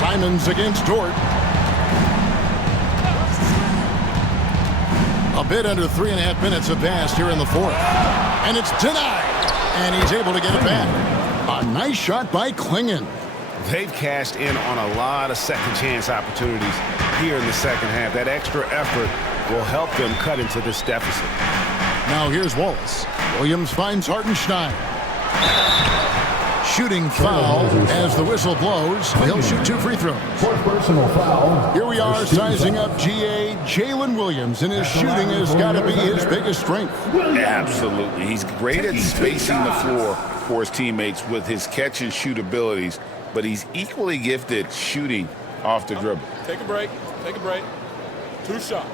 Simons against Dort. A bit under 3.5 minutes have passed here in the fourth. And it's denied. And he's able to get it back. A nice shot by Clingan. They've cashed in on a lot of second chance opportunities here in the second half. That extra effort will help them cut into this deficit. Now here's Wallace. Williams finds Hartenstein. Shooting foul as the whistle blows. He'll shoot 2 free throws. Fourth personal foul. Here we are sizing up GA Jalen Williams, and his shooting has got to be his biggest strength. Absolutely. He's great at spacing the floor for his teammates with his catch and shoot abilities, but he's equally gifted shooting off the dribble. Take a break. Take a break. 2 shots.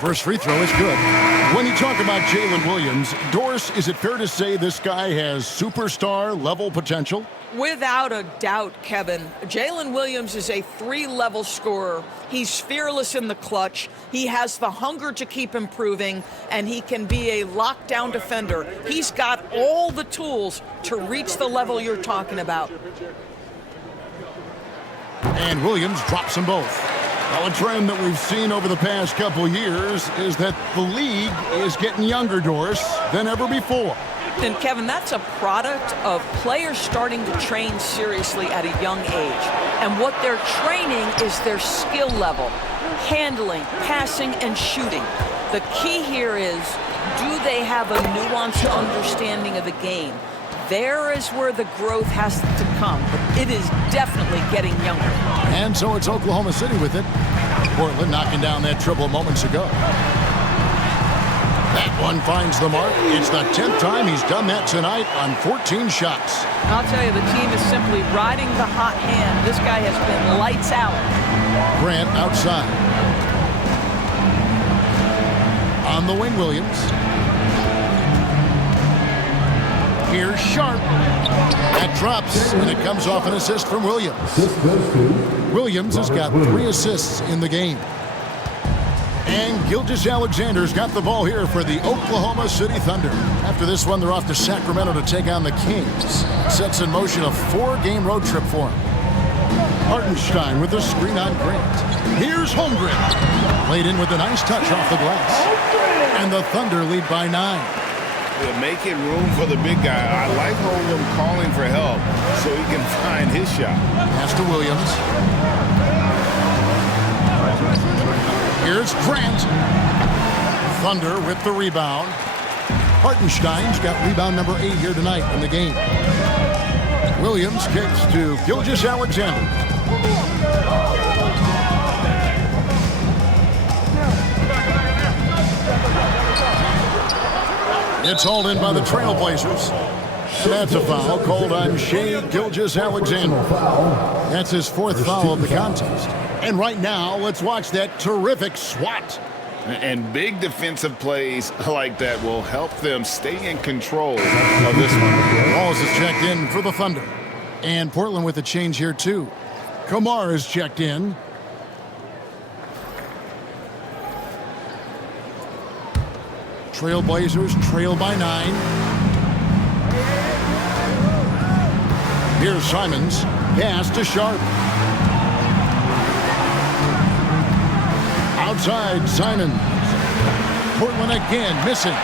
First free throw is good. When you talk about Jalen Williams, Doris, is it fair to say this guy has superstar level potential? Without a doubt, Kevin. Jalen Williams is a 3-level scorer. He's fearless in the clutch. He has the hunger to keep improving, and he can be a lockdown defender. He's got all the tools to reach the level you're talking about. And Williams drops them both. Well, a trend that we've seen over the past couple years is that the league is getting younger, Doris, than ever before. And Kevin, that's a product of players starting to train seriously at a young age. And what they're training is their skill level, handling, passing, and shooting. The key here is, do they have a nuanced understanding of the game? There is where the growth has to come, but it is definitely getting younger. And so it's Oklahoma City with it. Portland knocking down that triple moments ago. That one finds the mark. It's the 10th time he's done that tonight on 14 shots. I'll tell you, the team is simply riding the hot hand. This guy has been lights out. Grant outside. On the wing, Williams. Here's Sharp. That drops, and it comes off an assist from Williams. Williams has got 3 assists in the game. And Gilgeous-Alexander's got the ball here for the Oklahoma City Thunder. After this one, they're off to Sacramento to take on the Kings. Sets in motion a 4-game road trip for him. Hartenstein with the screen on Grant. Here's Holmgren. Played in with a nice touch off the glass. And the Thunder lead by 9. They're making room for the big guy. I like Holmgren calling for help so he can find his shot. Pass to Williams. Here's Grant. Thunder with the rebound. Hartenstein's got rebound number 8 here tonight in the game. Williams kicks to Gilgeous-Alexander. It's hauled in by the Trailblazers. That's a foul called on Shai Gilgeous-Alexander. That's his 4th foul of the contest. And right now, let's watch that terrific swat. And big defensive plays like that will help them stay in control of this one. Walls is checked in for the Thunder. And Portland with a change here, too. Kamar is checked in. Trailblazers trail by 9. Here's Simons. Pass to Sharp. Outside, Simons. Portland again missing.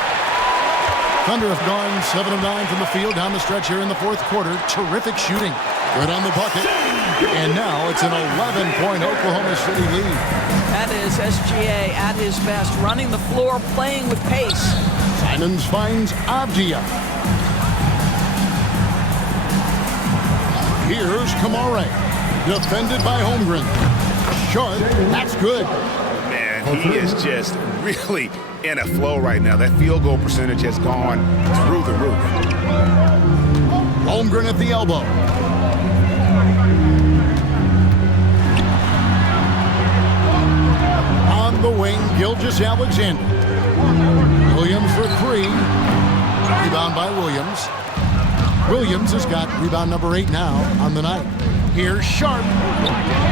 Thunder have gone 7 of 9 from the field down the stretch here in the 4th quarter. Terrific shooting. Good on the bucket. And now it's an 11-point Oklahoma City lead. That is SGA at his best, running the floor, playing with pace. Simons finds Avdia. Here's Kamare. Defended by Holmgren. Sharp. That's good. Man, he is just really in a flow right now. That field goal percentage has gone through the roof. Holmgren at the elbow. On the wing, Gilgeous-Alexander. Williams for 3. Rebound by Williams. Williams has got rebound number 8 now on the night. Here's Sharp.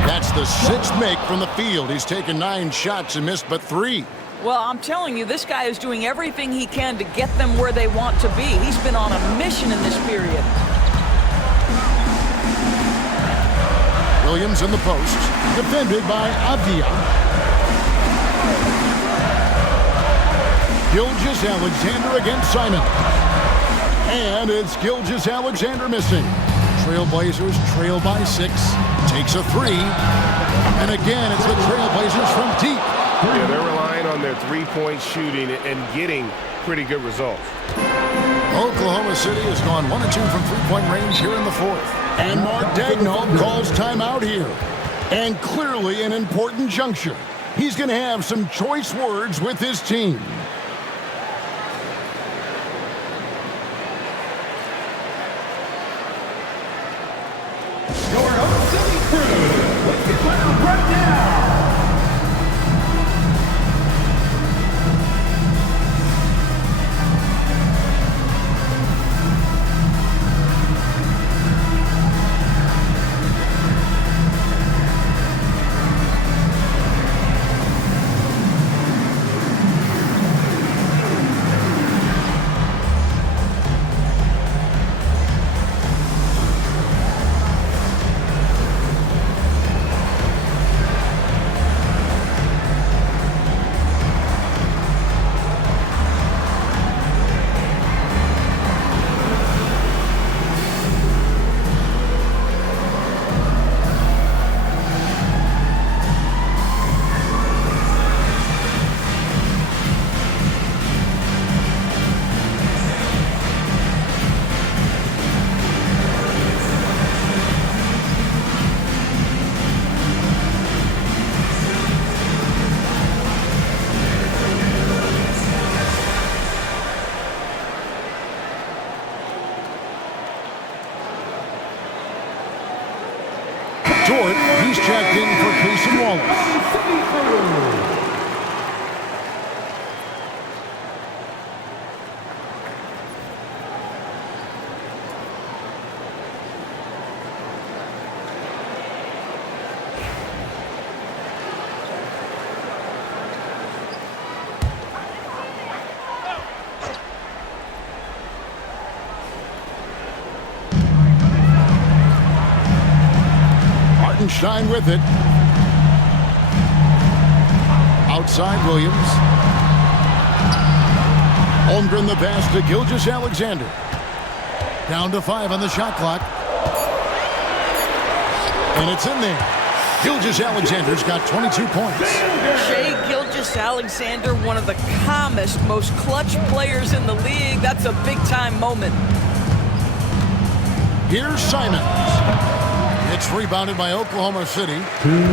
That's the 6th make from the field. He's taken 9 shots and missed but 3. Well, I'm telling you, this guy is doing everything he can to get them where they want to be. He's been on a mission in this period. Williams in the post. Defended by Avdia. Gilgeous-Alexander against Simon. And it's Gilgeous-Alexander missing. Trailblazers trail by 6. Takes a 3. And again, it's the Trailblazers from deep. Yeah, they're relying on their 3-point shooting and getting pretty good results. Oklahoma City has gone 1 of 2 from 3-point range here in the 4th. And Mark Daigneault calls timeout here. And clearly an important juncture. He's going to have some choice words with his team. Your Oak City crew, let's get loud right now. Dort, he's checked in for Casey Wallace. Shine with it. Outside Williams. Holmgren the pass to Gilgeous-Alexander. Down to 5 on the shot clock. And it's in there. Gilgeous-Alexander's got 22 points. Shai Gilgeous-Alexander, one of the calmest, most clutch players in the league. That's a big-time moment. Here's Simons. It's rebounded by Oklahoma City.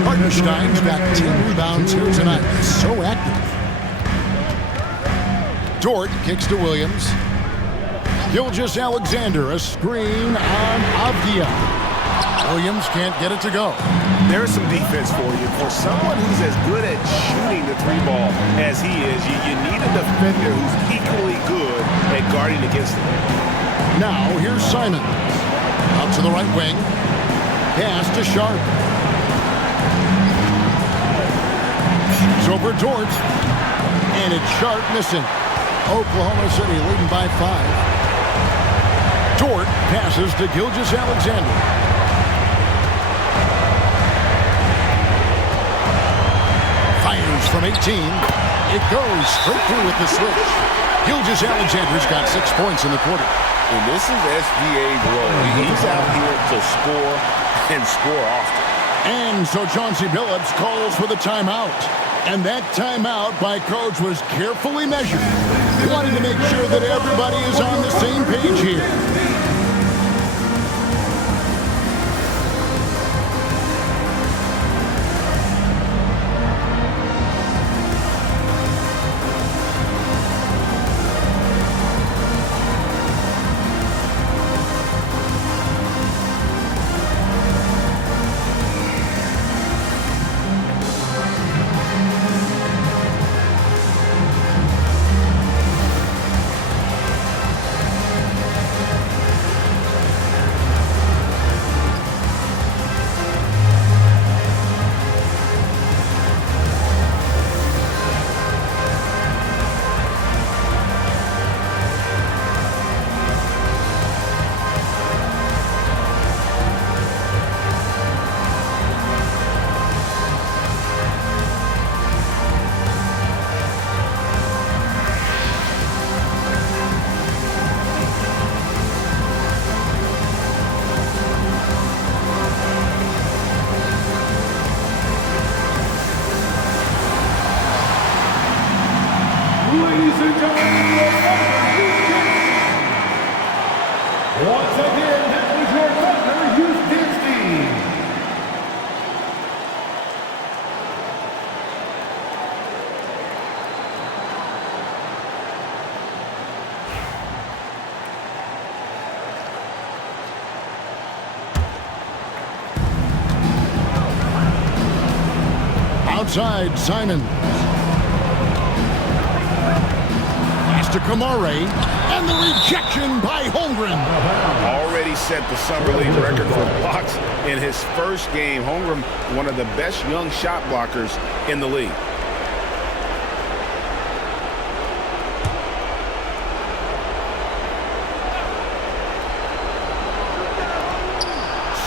Hartenstein's got 10 rebounds here tonight. So active. Dort kicks to Williams. Gilgeous-Alexander, a screen on Avdia. Williams can't get it to go. There's some defense for you. For someone who's as good at shooting the three ball as he is, you need a defender who's equally good at guarding against him. Now, here's Simon. Out to the right wing. Pass to Sharp. It's over Dort. And it's Sharp missing. Oklahoma City leading by 5. Dort passes to Gilgeous-Alexander. Fires from 18. It goes straight through with the switch. Gilgeous-Alexander's got 6 points in the quarter. And this is SGA's role. He's out here to score and score often. And so Chauncey Billups calls for the timeout. And that timeout by Coach was carefully measured. Wanting to make sure that everybody is on the same page here. Ladies and gentlemen, once again, this is your partner, Houston team. Outside, Simon. To Kamare, and the rejection by Holmgren. Already set the summer league record for blocks in his first game. Holmgren, one of the best young shot blockers in the league.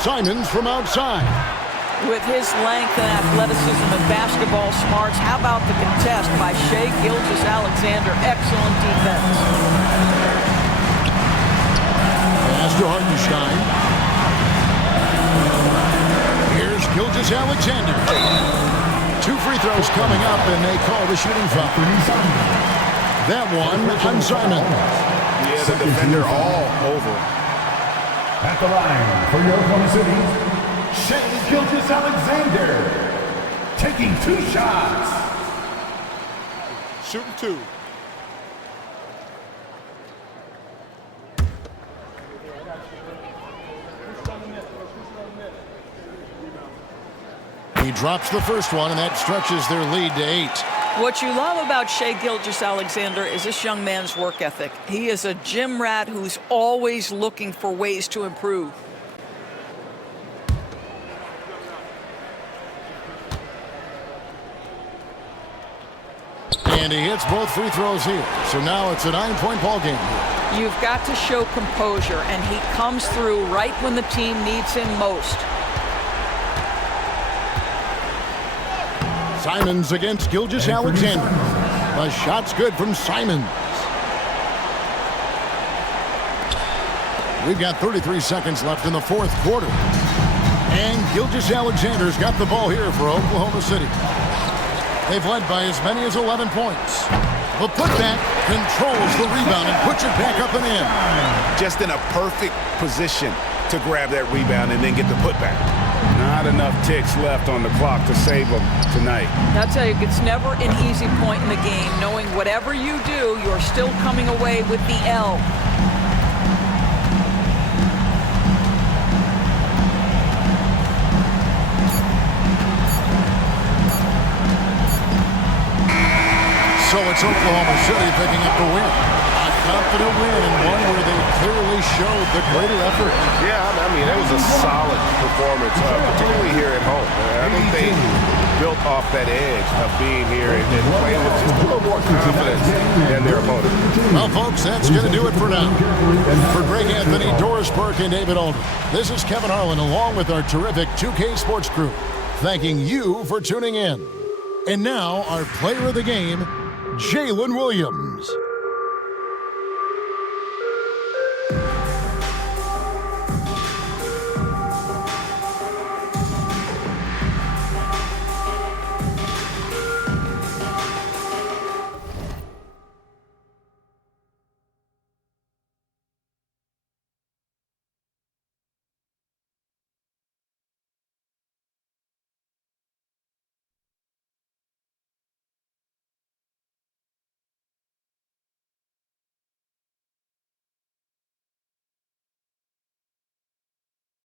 Simons from outside. With his length and athleticism and basketball smarts, how about the contest by Shai Gilgeous-Alexander? Excellent defense. Pass to Hartenstein. Here's Gilgeous-Alexander. 2 free throws coming up, and they call the shooting foul. That one on Simon. Yeah, the defender all over. At the line for your Oklahoma City, Shai Gilgeous-Alexander taking 2 shots. Shooting 2. He drops the first one, and that stretches their lead to 8. What you love about Shai Gilgeous-Alexander is this young man's work ethic. He is a gym rat who's always looking for ways to improve. And he hits both free throws here. So now it's a 9-point ball game here. You've got to show composure, and he comes through right when the team needs him most. Simons against Gilgeous-Alexander. The shot's good from Simons. We've got 33 seconds left in the fourth quarter. And Gilgeous-Alexander's got the ball here for Oklahoma City. They've led by as many as 11 points. The putback controls the rebound and puts it back up and in. Just in a perfect position to grab that rebound and then get the putback. Not enough ticks left on the clock to save them tonight. I'll tell you, it's never an easy point in the game, knowing whatever you do, you're still coming away with the L. So it's Oklahoma City picking up the win. A confident win and one where they clearly showed the greater effort. Yeah, I mean, that was a solid performance, particularly here at home. I think they built off that edge of being here and playing with just a little more confidence than their opponent. Well, folks, that's going to do it for now. For Greg Anthony, Doris Burke, and David Aldridge, this is Kevin Harlan along with our terrific 2K Sports crew, thanking you for tuning in. And now, our player of the game, Jalen Williams.